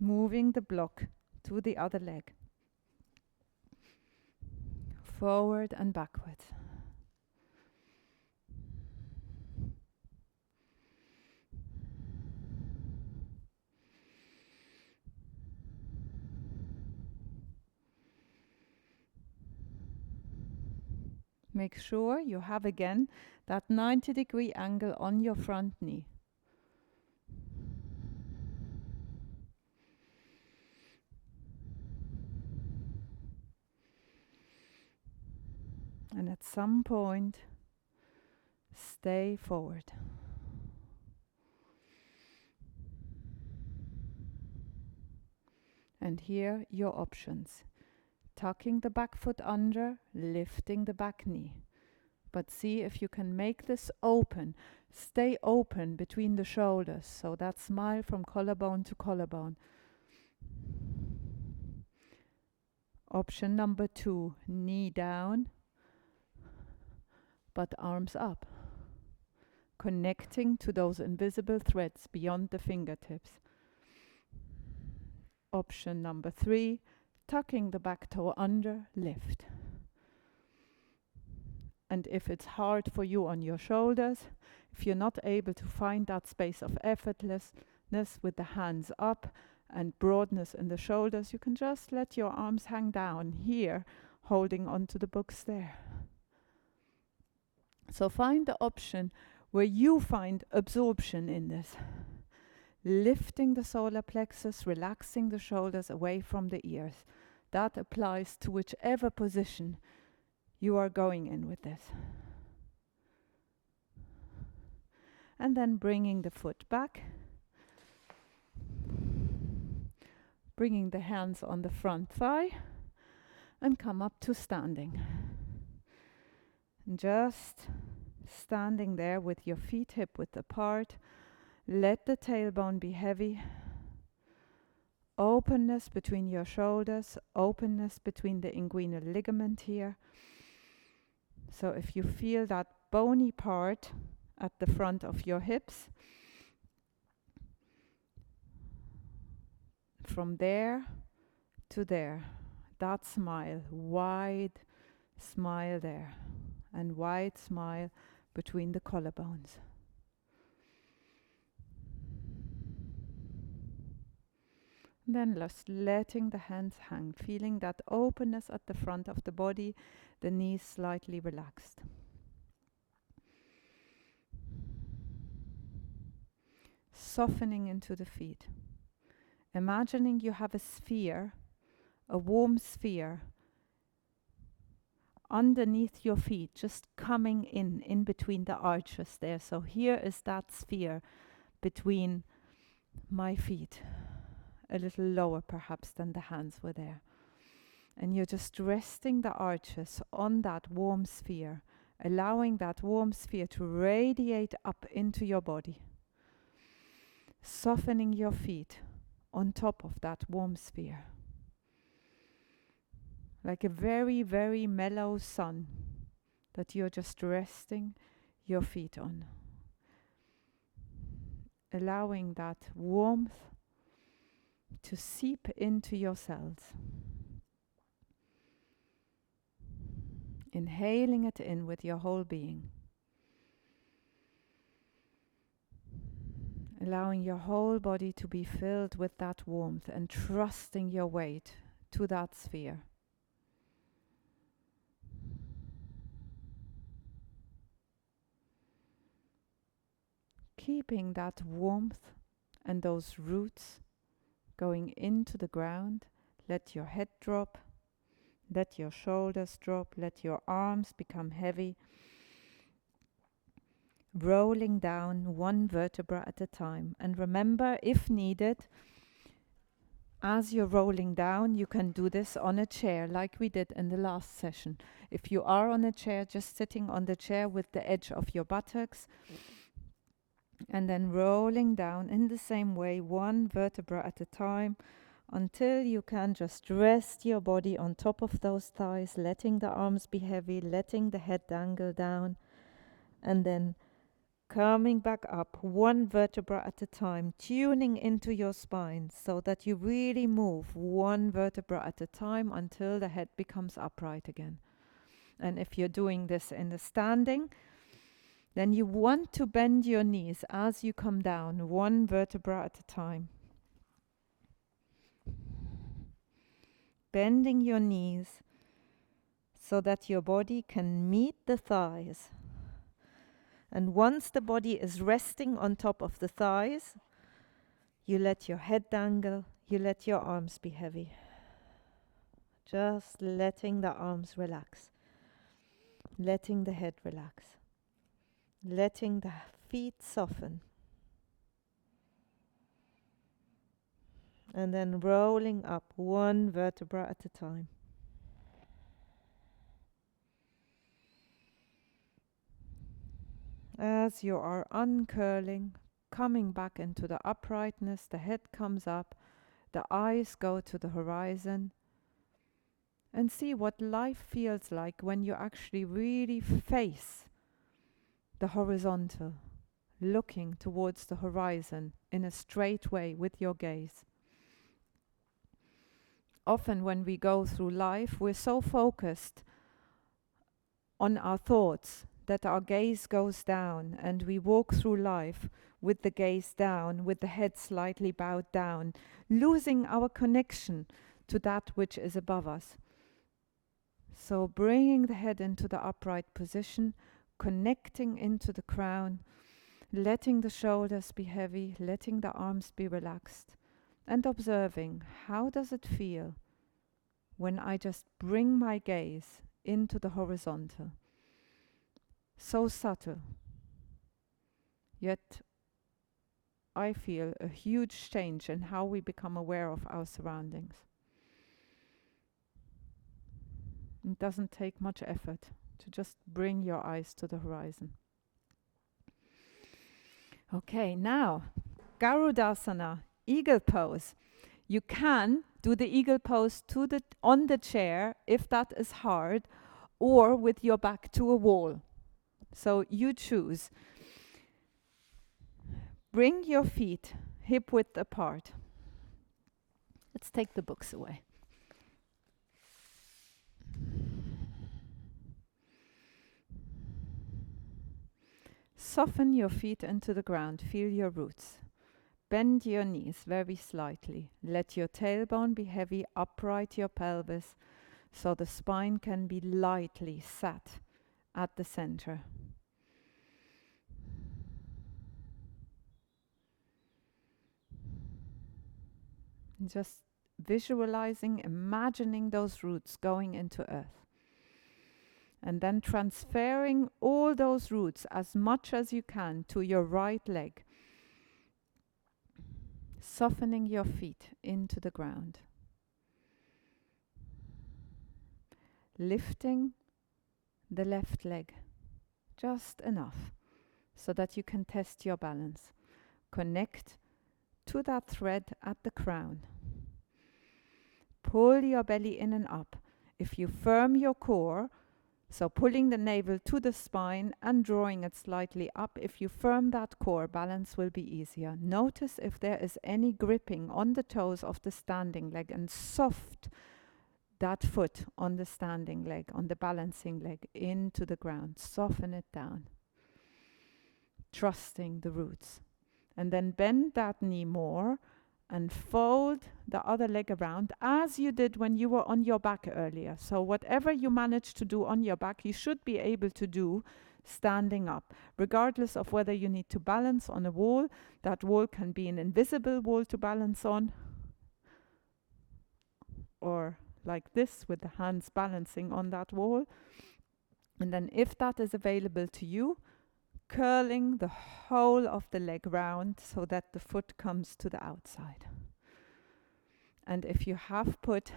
Moving the block to the other leg. Forward and backwards. Make sure you have again that 90-degree angle on your front knee. And at some point, stay forward. And here your options. Tucking the back foot under, lifting the back knee. But see if you can make this open. Stay open between the shoulders, so that smile from collarbone to collarbone. Option number 2, knee down, but arms up. Connecting to those invisible threads beyond the fingertips. Option number 3, tucking the back toe under, lift. And if it's hard for you on your shoulders, if you're not able to find that space of effortlessness with the hands up and broadness in the shoulders, you can just let your arms hang down here, holding onto the books there. So find the option where you find absorption in this. Lifting the solar plexus, relaxing the shoulders away from the ears. That applies to whichever position you are going in with this. And then bringing the foot back. Bringing the hands on the front thigh. And come up to standing. And just standing there with your feet hip-width apart. Let the tailbone be heavy. Openness between your shoulders, openness between the inguinal ligament here. So if you feel that bony part at the front of your hips, from there to there, that smile, wide smile there, and wide smile between the collarbones. Then just letting the hands hang, feeling that openness at the front of the body, the knees slightly relaxed. Softening into the feet. Imagining you have a sphere, a warm sphere, underneath your feet, just coming in between the arches there. So here is that sphere between my feet. A little lower perhaps than the hands were there. And you're just resting the arches on that warm sphere, allowing that warm sphere to radiate up into your body. Softening your feet on top of that warm sphere. Like a very, very mellow sun that you're just resting your feet on. allowing that warmth to seep into your cells. Inhaling it in with your whole being. Allowing your whole body to be filled with that warmth and trusting your weight to that sphere. Keeping that warmth and those roots going into the ground. Let your head drop. Let your shoulders drop. Let your arms become heavy. Rolling down one vertebra at a time. And remember, if needed, as you're rolling down, you can do this on a chair like we did in the last session. If you are on a chair, just sitting on the chair with the edge of your buttocks, and then rolling down in the same way, one vertebra at a time, until you can just rest your body on top of those thighs, letting the arms be heavy, letting the head dangle down, and then coming back up one vertebra at a time, tuning into your spine so that you really move one vertebra at a time until the head becomes upright again. And if you're doing this in the standing, then you want to bend your knees as you come down, one vertebra at a time. Bending your knees so that your body can meet the thighs. And once the body is resting on top of the thighs, you let your head dangle, you let your arms be heavy. Just letting the arms relax, letting the head relax, letting the feet soften. And then rolling up one vertebra at a time. As you are uncurling, coming back into the uprightness, the head comes up, the eyes go to the horizon, and see what life feels like when you actually really face the horizontal, looking towards the horizon in a straight way with your gaze. Often when we go through life, we're so focused on our thoughts that our gaze goes down, and we walk through life with the gaze down, with the head slightly bowed down, losing our connection to that which is above us. So bringing the head into the upright position, connecting into the crown, letting the shoulders be heavy, letting the arms be relaxed, and observing, how does it feel when I just bring my gaze into the horizontal? So subtle, yet I feel a huge change in how we become aware of our surroundings. It doesn't take much effort to just bring your eyes to the horizon. Okay, now Garudasana, eagle pose. You can do the eagle pose on the chair if that is hard, or with your back to a wall. So you choose. Bring your feet hip width apart. Let's take the books away. Soften your feet into the ground. Feel your roots. Bend your knees very slightly. Let your tailbone be heavy. Upright your pelvis so the spine can be lightly sat at the center. Just visualizing, imagining those roots going into earth. And then transferring all those roots as much as you can to your right leg. Softening your feet into the ground. Lifting the left leg just enough so that you can test your balance. Connect to that thread at the crown. Pull your belly in and up. If you firm your core So pulling the navel to the spine and drawing it slightly up. If you firm that core, balance will be easier. Notice if there is any gripping on the toes of the standing leg, and soft that foot on the standing leg, on the balancing leg, into the ground. Soften it down, trusting the roots. And then bend that knee more and fold the other leg around as you did when you were on your back earlier. So whatever you managed to do on your back, you should be able to do standing up, regardless of whether you need to balance on a wall. That wall can be an invisible wall to balance on, or like this with the hands balancing on that wall. And then if that is available to you, curling the whole of the leg round so that the foot comes to the outside. And if you have put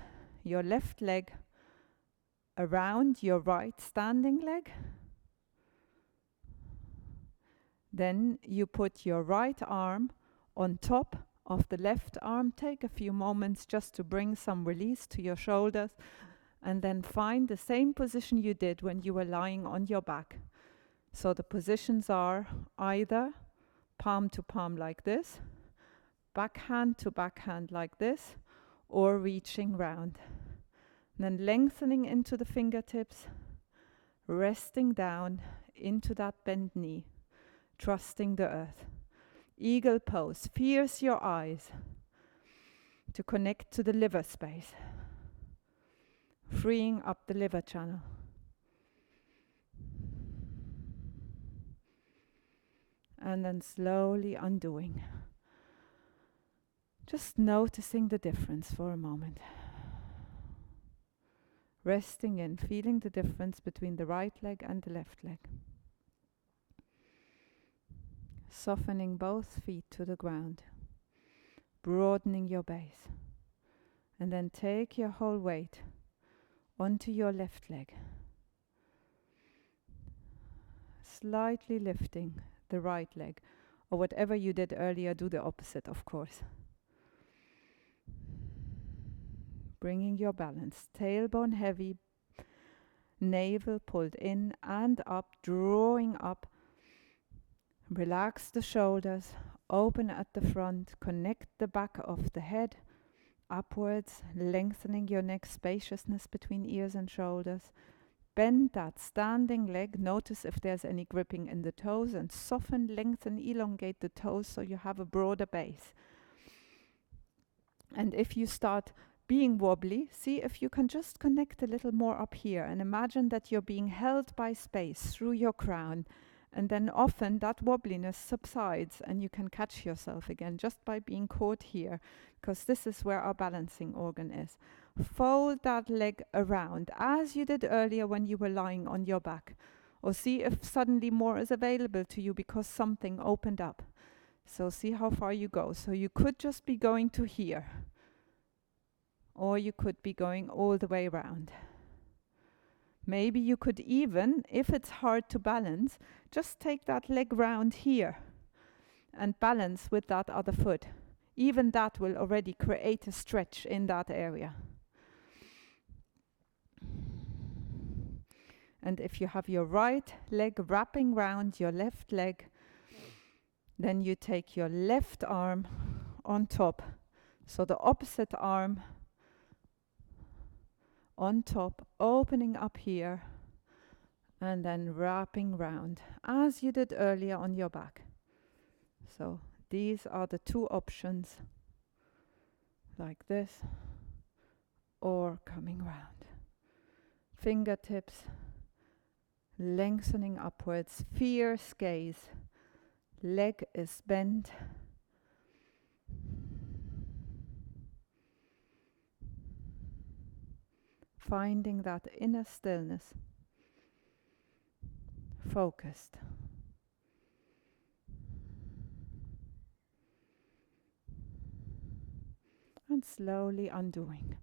your left leg around your right standing leg, then you put your right arm on top of the left arm. Take a few moments just to bring some release to your shoulders, and then find the same position you did when you were lying on your back. So the positions are either palm to palm like this, backhand to backhand like this, or reaching round. And then lengthening into the fingertips, resting down into that bent knee, trusting the earth. Eagle pose. Pierce your eyes to connect to the liver space, freeing up the liver channel. And then slowly undoing. Just noticing the difference for a moment. Resting in, feeling the difference between the right leg and the left leg. Softening both feet to the ground. Broadening your base. And then take your whole weight onto your left leg. Slightly lifting the right leg, or whatever you did earlier, do the opposite, of course. Bringing your balance, tailbone heavy, navel pulled in and up, drawing up. Relax the shoulders, open at the front, connect the back of the head upwards, lengthening your neck, spaciousness between ears and shoulders. Bend that standing leg. Notice if there's any gripping in the toes, and soften, lengthen, elongate the toes so you have a broader base. And if you start being wobbly, see if you can just connect a little more up here, and imagine that you're being held by space through your crown. And then often that wobbliness subsides and you can catch yourself again just by being caught here, because this is where our balancing organ is. Fold that leg around as you did earlier when you were lying on your back, or see if suddenly more is available to you because something opened up. So see how far you go. So you could just be going to here, or you could be going all the way around. Maybe you could even, if it's hard to balance, just take that leg round here and balance with that other foot. Even that will already create a stretch in that area. And if you have your right leg wrapping round your left leg, then you take your left arm on top. So the opposite arm on top, opening up here, and then wrapping round, as you did earlier on your back. So these are the two options, like this, or coming round. Fingertips lengthening upwards, fierce gaze, leg is bent. Finding that inner stillness, focused. And slowly undoing.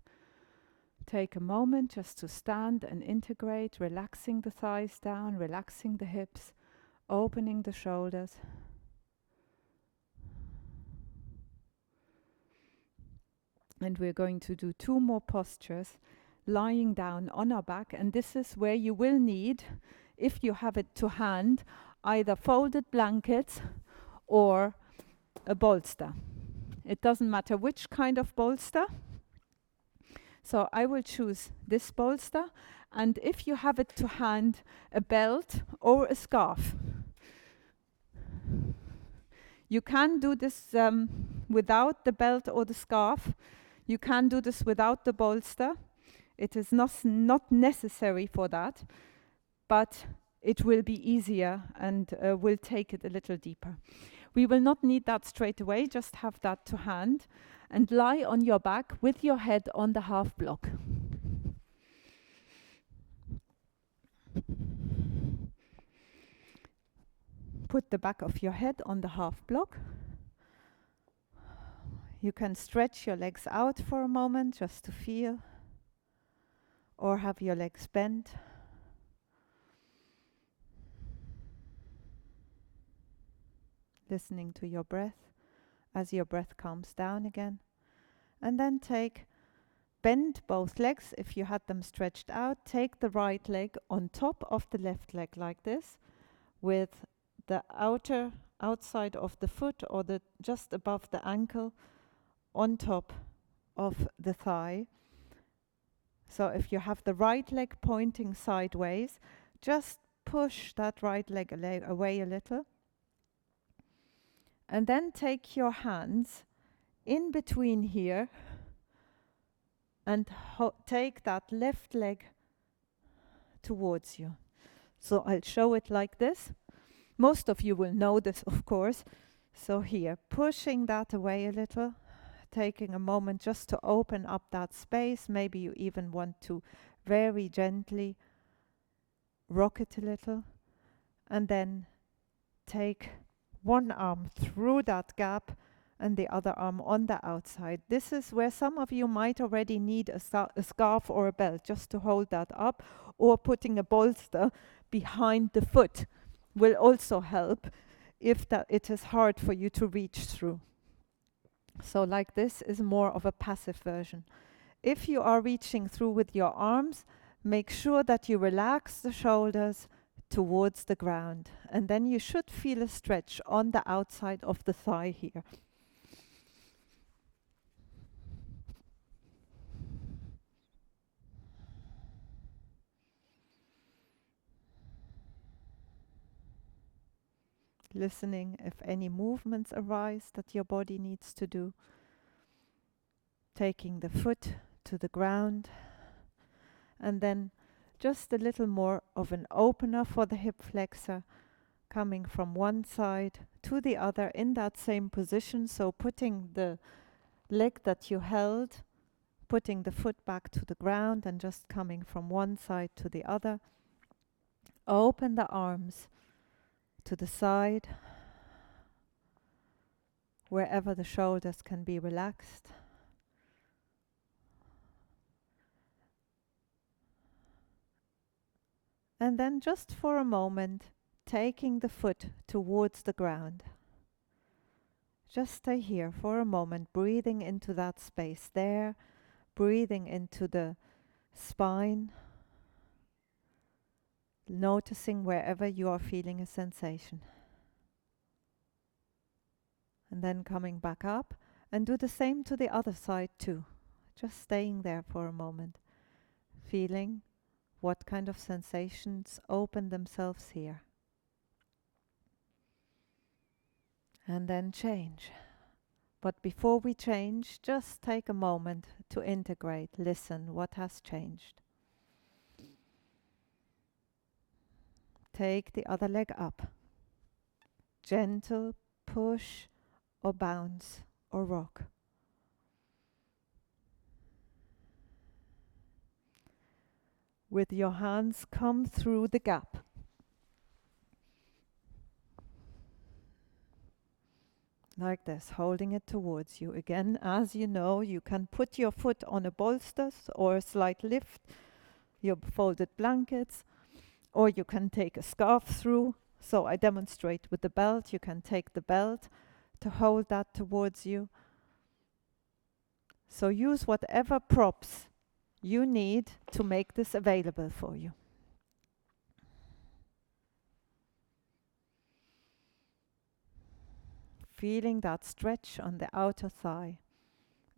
Take a moment just to stand and integrate, relaxing the thighs down, relaxing the hips, opening the shoulders. And we're going to do 2 more postures. lying down on our back, and this is where you will need, if you have it to hand, either folded blankets or a bolster. It doesn't matter which kind of bolster. So I will choose this bolster, and if you have it to hand, a belt or a scarf. You can do this without the belt or the scarf. You can do this without the bolster. It is not necessary for that, but it will be easier and will take it a little deeper. We will not need that straight away, just have that to hand and lie on your back with your head on the half block. Put the back of your head on the half block. You can stretch your legs out for a moment just to feel, or have your legs bent. Listening to your breath as your breath calms down again. And then bend both legs if you had them stretched out. Take the right leg on top of the left leg like this, with the outside of the foot or just above the ankle on top of the thigh. So if you have the right leg pointing sideways, just push that right leg away a little. And then take your hands in between here and take that left leg towards you. So I'll show it like this. Most of you will know this, of course. So here, pushing that away a little, taking a moment just to open up that space. Maybe you even want to very gently rock it a little. And then take one arm through that gap and the other arm on the outside. This is where some of you might already need a scarf or a belt just to hold that up, or putting a bolster behind the foot will also help if it is hard for you to reach through. So like this is more of a passive version. If you are reaching through with your arms, make sure that you relax the shoulders towards the ground, and then you should feel a stretch on the outside of the thigh here. Listening if any movements arise that your body needs to do. Taking the foot to the ground, and then just a little more of an opener for the hip flexor, coming from one side to the other in that same position. So putting the leg that you held, putting the foot back to the ground and just coming from one side to the other. Open the arms to the side, wherever the shoulders can be relaxed. And then just for a moment, taking the foot towards the ground. Just stay here for a moment, breathing into that space there, breathing into the spine, noticing wherever you are feeling a sensation. And then coming back up, and do the same to the other side too. Just staying there for a moment, feeling what kind of sensations open themselves here. And then change. But before we change, just take a moment to integrate, listen, what has changed. Take the other leg up. Gentle push or bounce or rock. With your hands, come through the gap. Like this, holding it towards you. Again, as you know, you can put your foot on a bolster or a slight lift, your folded blankets, or you can take a scarf through. So I demonstrate with the belt. You can take the belt to hold that towards you. So use whatever props you need to make this available for you. Feeling that stretch on the outer thigh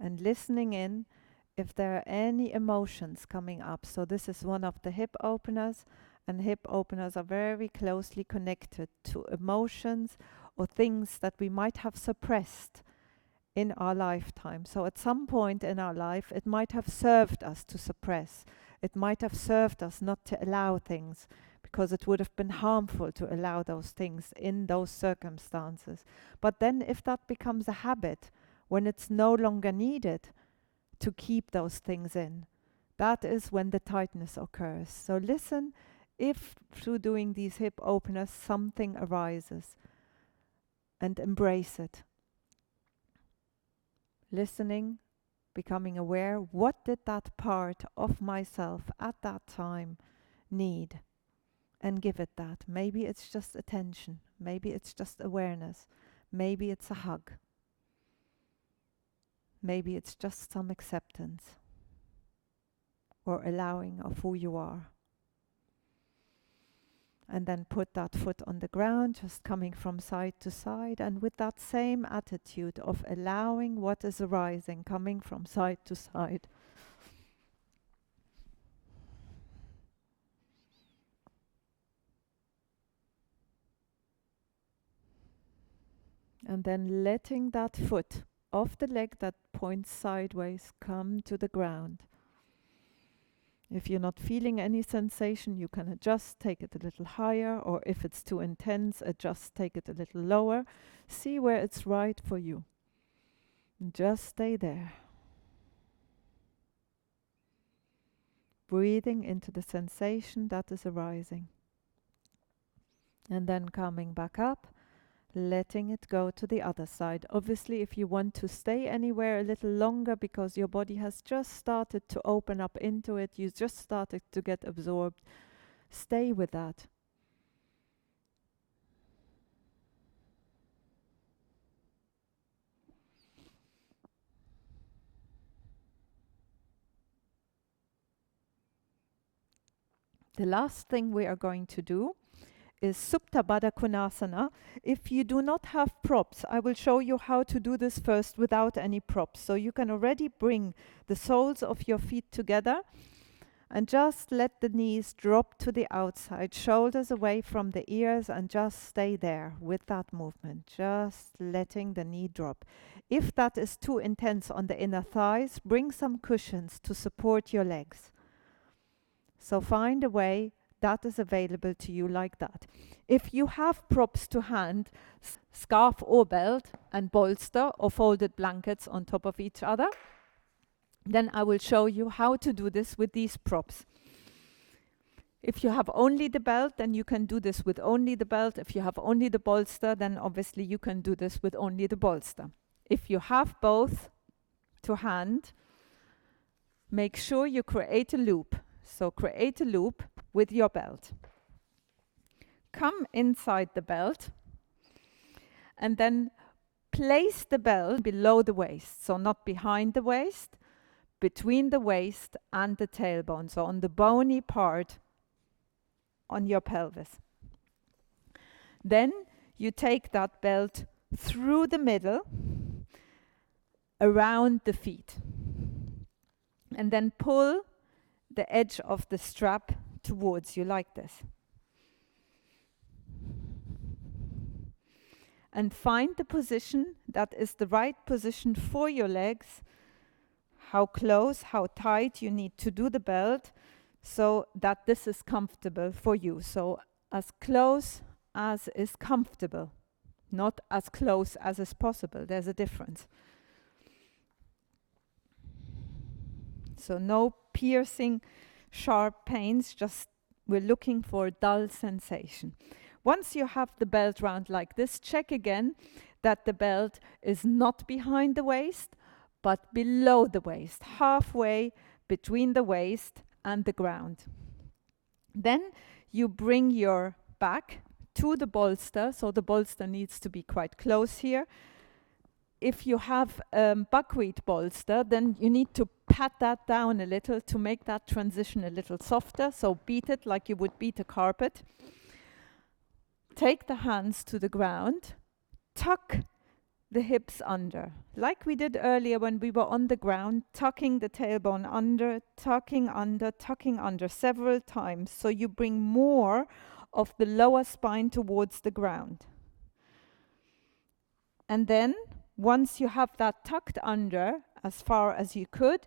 and listening in if there are any emotions coming up. So this is one of the hip openers, and hip openers are very closely connected to emotions or things that we might have suppressed in our lifetime. So at some point in our life, it might have served us to suppress. It might have served us not to allow things, because it would have been harmful to allow those things in those circumstances. But then if that becomes a habit, when it's no longer needed to keep those things in, that is when the tightness occurs. So listen if through doing these hip openers something arises, and embrace it. Listening, becoming aware, what did that part of myself at that time need? And give it that. Maybe it's just attention. Maybe it's just awareness. Maybe it's a hug. Maybe it's just some acceptance or allowing of who you are. And then put that foot on the ground, just coming from side to side, and with that same attitude of allowing what is arising, coming from side to side. And then letting that foot of the leg that points sideways come to the ground. If you're not feeling any sensation, you can adjust, take it a little higher, or if it's too intense, adjust, take it a little lower. See where it's right for you. And just stay there. Breathing into the sensation that is arising. And then coming back up, letting it go to the other side. Obviously, if you want to stay anywhere a little longer because your body has just started to open up into it, you just started to get absorbed, stay with that. The last thing we are going to do is Supta Baddha Konasana. If you do not have props, I will show you how to do this first without any props. So you can already bring the soles of your feet together and just let the knees drop to the outside, shoulders away from the ears, and just stay there with that movement, just letting the knee drop. If that is too intense on the inner thighs, bring some cushions to support your legs. So find a way that is available to you like that. If you have props to hand, scarf or belt and bolster or folded blankets on top of each other, then I will show you how to do this with these props. If you have only the belt, then you can do this with only the belt. If you have only the bolster, then obviously you can do this with only the bolster. If you have both to hand, make sure you create a loop. So create a loop with your belt. Come inside the belt and then place the belt below the waist. So not behind the waist, between the waist and the tailbone. So on the bony part on your pelvis. Then you take that belt through the middle, around the feet. And then pull the edge of the strap towards you like this. And find the position that is the right position for your legs, how close, how tight you need to do the belt so that this is comfortable for you. So as close as is comfortable, not as close as is possible. There's a difference. So no piercing, sharp pains, just we're looking for a dull sensation. Once you have the belt round like this, check again that the belt is not behind the waist, but below the waist, halfway between the waist and the ground. Then you bring your back to the bolster, so the bolster needs to be quite close here. if you have buckwheat bolster, then you need to pat that down a little to make that transition a little softer. So beat it like you would beat a carpet. Take the hands to the ground, tuck the hips under, like we did earlier when we were on the ground, tucking the tailbone under, tucking under several times, so you bring more of the lower spine towards the ground. And then, once you have that tucked under as far as you could,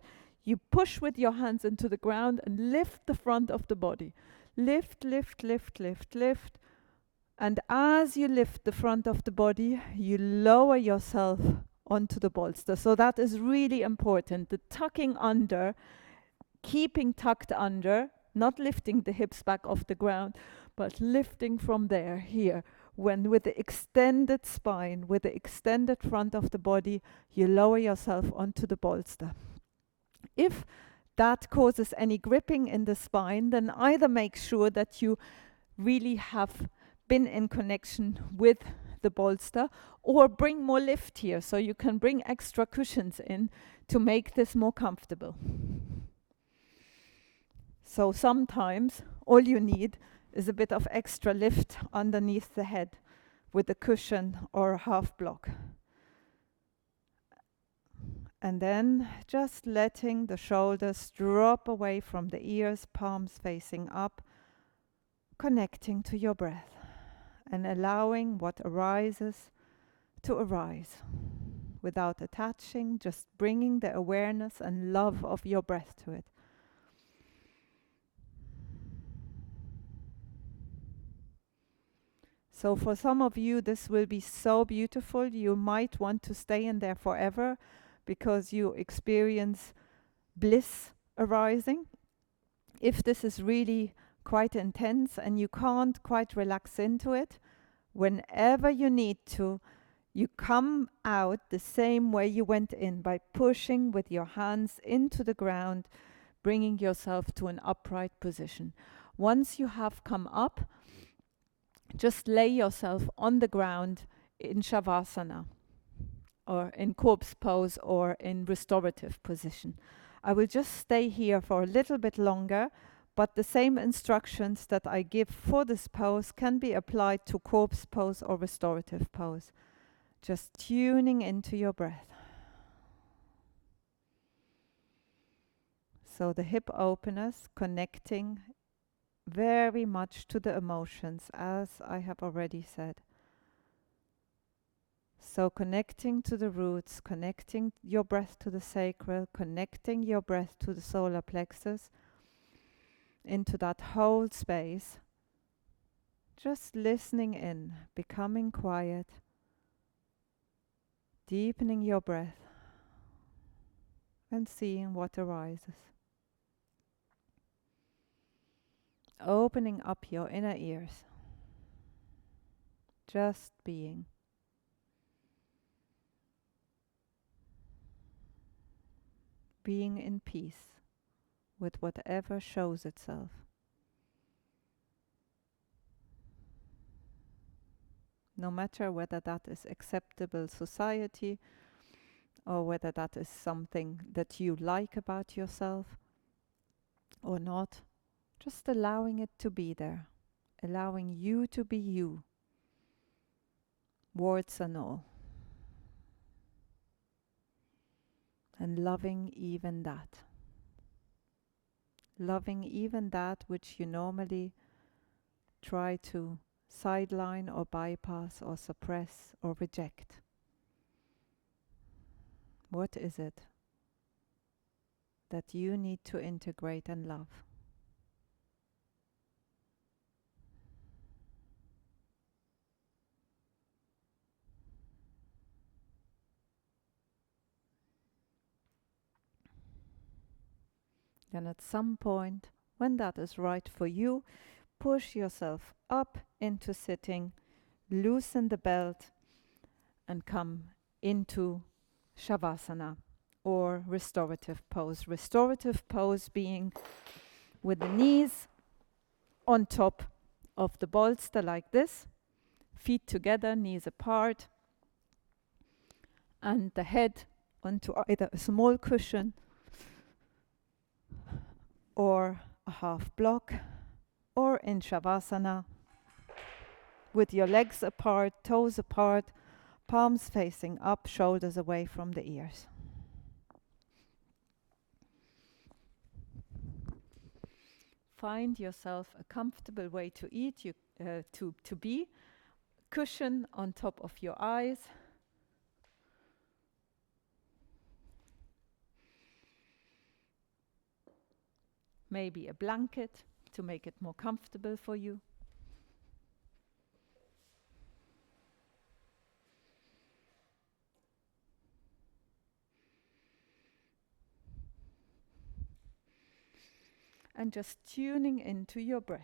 you push with your hands into the ground and lift the front of the body. Lift, lift, lift, lift, lift. And as you lift the front of the body, you lower yourself onto the bolster. So that is really important. The tucking under, keeping tucked under, not lifting the hips back off the ground, but lifting from there, here. When with the extended spine, with the extended front of the body, you lower yourself onto the bolster. If that causes any gripping in the spine, then either make sure that you really have been in connection with the bolster, or bring more lift here, so you can bring extra cushions in to make this more comfortable. So sometimes all you need is a bit of extra lift underneath the head with a cushion or a half block. And then just letting the shoulders drop away from the ears, palms facing up, connecting to your breath and allowing what arises to arise without attaching, just bringing the awareness and love of your breath to it. So for some of you, this will be so beautiful. You might want to stay in there forever because you experience bliss arising. If this is really quite intense and you can't quite relax into it, whenever you need to, you come out the same way you went in, by pushing with your hands into the ground, bringing yourself to an upright position. Once you have come up, just lay yourself on the ground in Shavasana, or in corpse pose, or in restorative position. I will just stay here for a little bit longer, but the same instructions that I give for this pose can be applied to corpse pose or restorative pose. Just tuning into your breath. So the hip openers connecting very much to the emotions, as I have already said. So connecting to the roots, connecting your breath to the sacral, connecting your breath to the solar-plexus, into that whole space, just listening in, becoming quiet, deepening your breath, and seeing what arises. Opening up your inner ears, just being. Being in peace with whatever shows itself. No matter whether that is acceptable society, or whether that is something that you like about yourself or not, just allowing it to be there, allowing you to be you, warts and all, and loving even that. Loving even that which you normally try to sideline or bypass or suppress or reject. What is it that you need to integrate and love? Then at some point, when that is right for you, push yourself up into sitting, loosen the belt, and come into Shavasana, or restorative pose. Restorative pose being with the knees on top of the bolster like this, feet together, knees apart, and the head onto either a small cushion or a half block, or in Shavasana with your legs apart, toes apart, palms facing up, shoulders away from the ears. Find yourself a comfortable way to eat, to be. Cushion on top of your eyes. Maybe a blanket to make it more comfortable for you. And just tuning into your breath.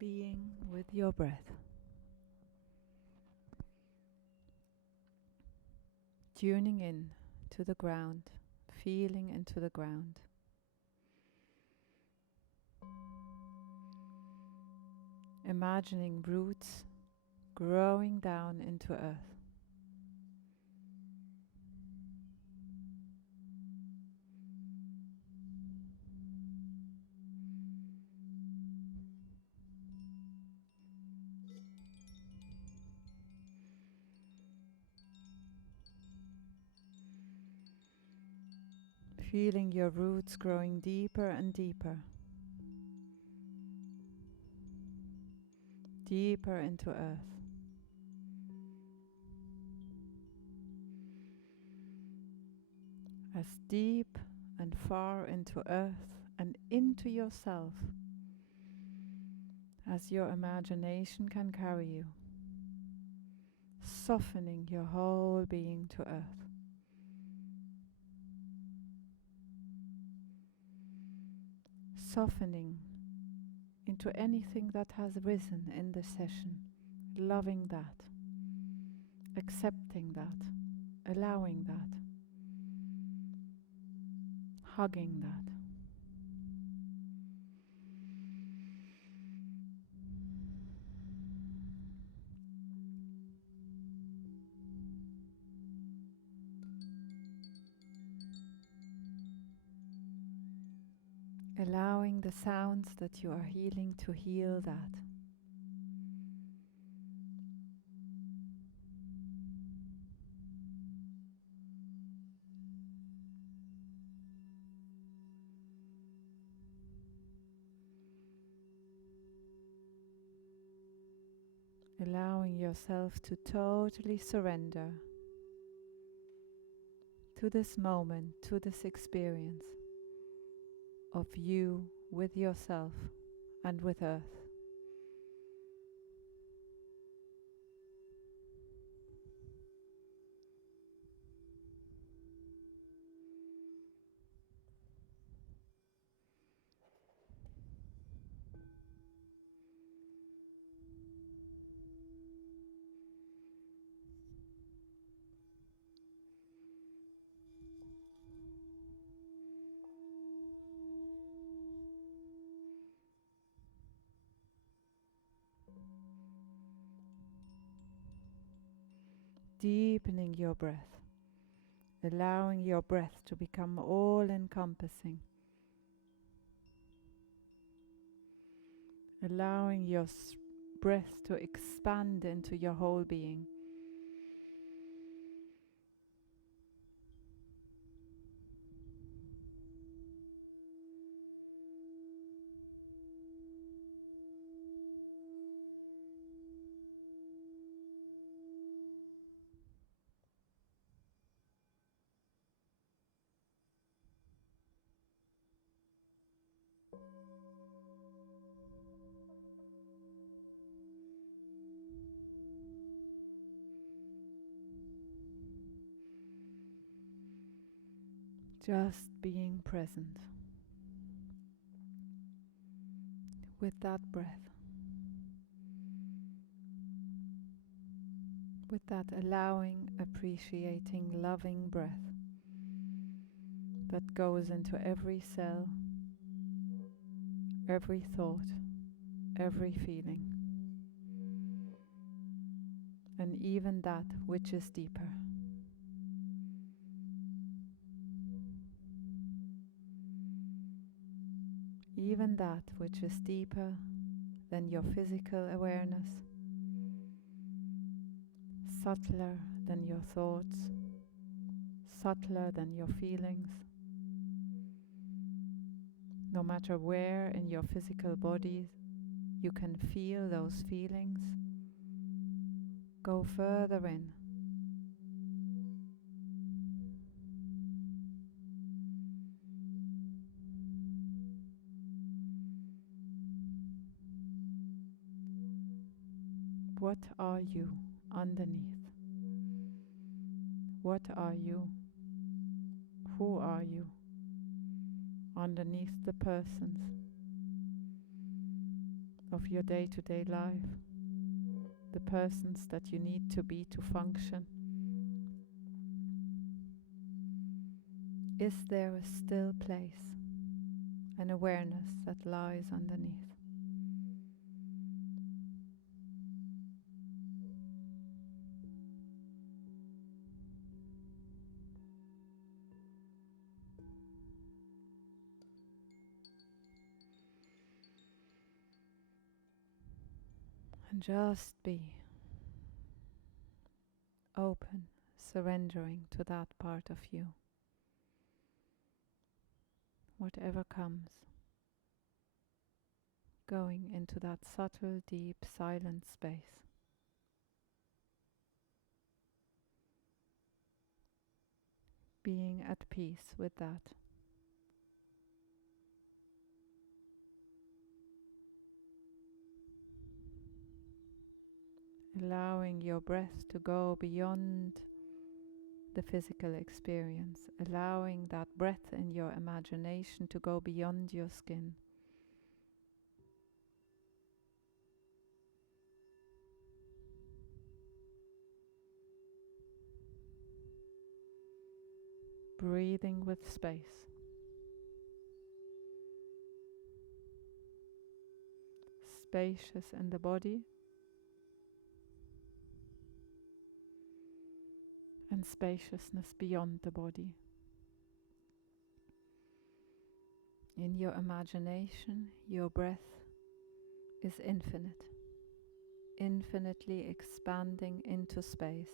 Being with your breath. Tuning in to the ground, feeling into the ground. Imagining roots growing down into earth. Feeling your roots growing deeper and deeper. Deeper into earth. As deep and far into earth and into yourself as your imagination can carry you. Softening your whole being to earth. Softening into anything that has risen in this session, loving that, accepting that, allowing that, hugging that. Allowing the sounds that you are healing to heal that. Allowing yourself to totally surrender to this moment, to this experience of you with yourself and with earth. deepening your breath, allowing your breath to become all-encompassing, allowing your breath to expand into your whole being. Just being present with that breath, with that allowing, appreciating, loving breath that goes into every cell, every thought, every feeling, and even that which is deeper. Even that which is deeper than your physical awareness, subtler than your thoughts, subtler than your feelings. No matter where in your physical body you can feel those feelings, go further in. What are you underneath? What are you? Who are you underneath the persons of your day-to-day life, the persons that you need to be to function? Is there a still place, an awareness that lies underneath? And just be open, surrendering to that part of you. Whatever comes, going into that subtle, deep, silent space. Being at peace with that. Allowing your breath to go beyond the physical experience, allowing that breath in your imagination to go beyond your skin. Breathing with space. Spacious in the body and spaciousness beyond the body. In your imagination, your breath is infinite, infinitely expanding into space.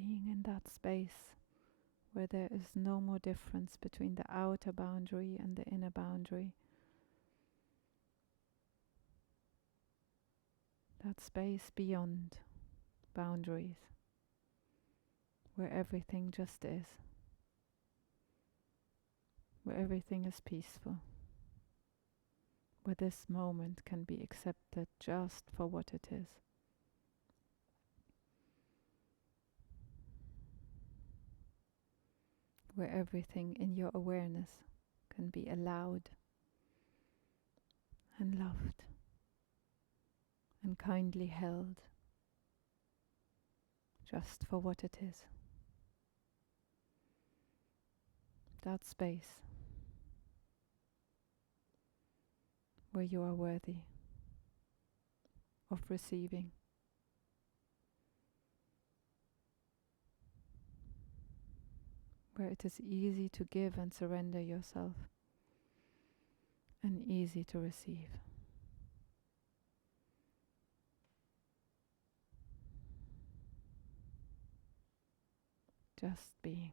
Being in that space where there is no more difference between the outer boundary and the inner boundary. That space beyond boundaries, where everything just is, where everything is peaceful, where this moment can be accepted just for what it is. Where everything in your awareness can be allowed and loved and kindly held just for what it is. That space where you are worthy of receiving, where it is easy to give and surrender yourself and easy to receive. Just being.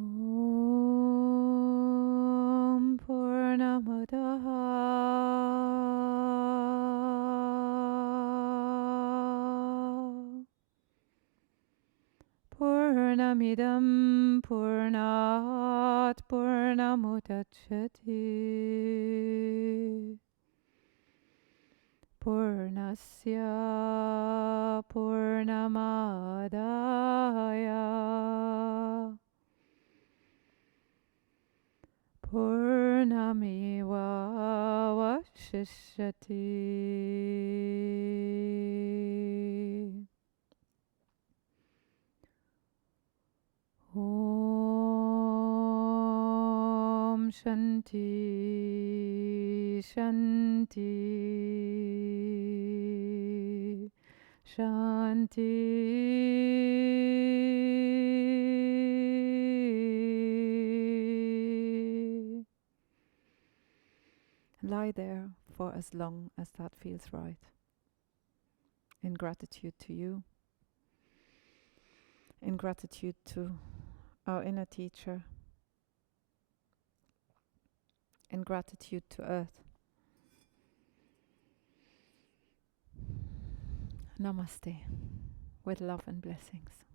Om Purnamadaha Purnamidam Purnat Purnamudachyate Purnasya Purnamadaya Purnameva Vashishyati. Om Shanti Shanti Shanti. Lie there for as long as that feels right. In gratitude to you, in gratitude to our inner teacher, in gratitude to Earth. Namaste, with love and blessings.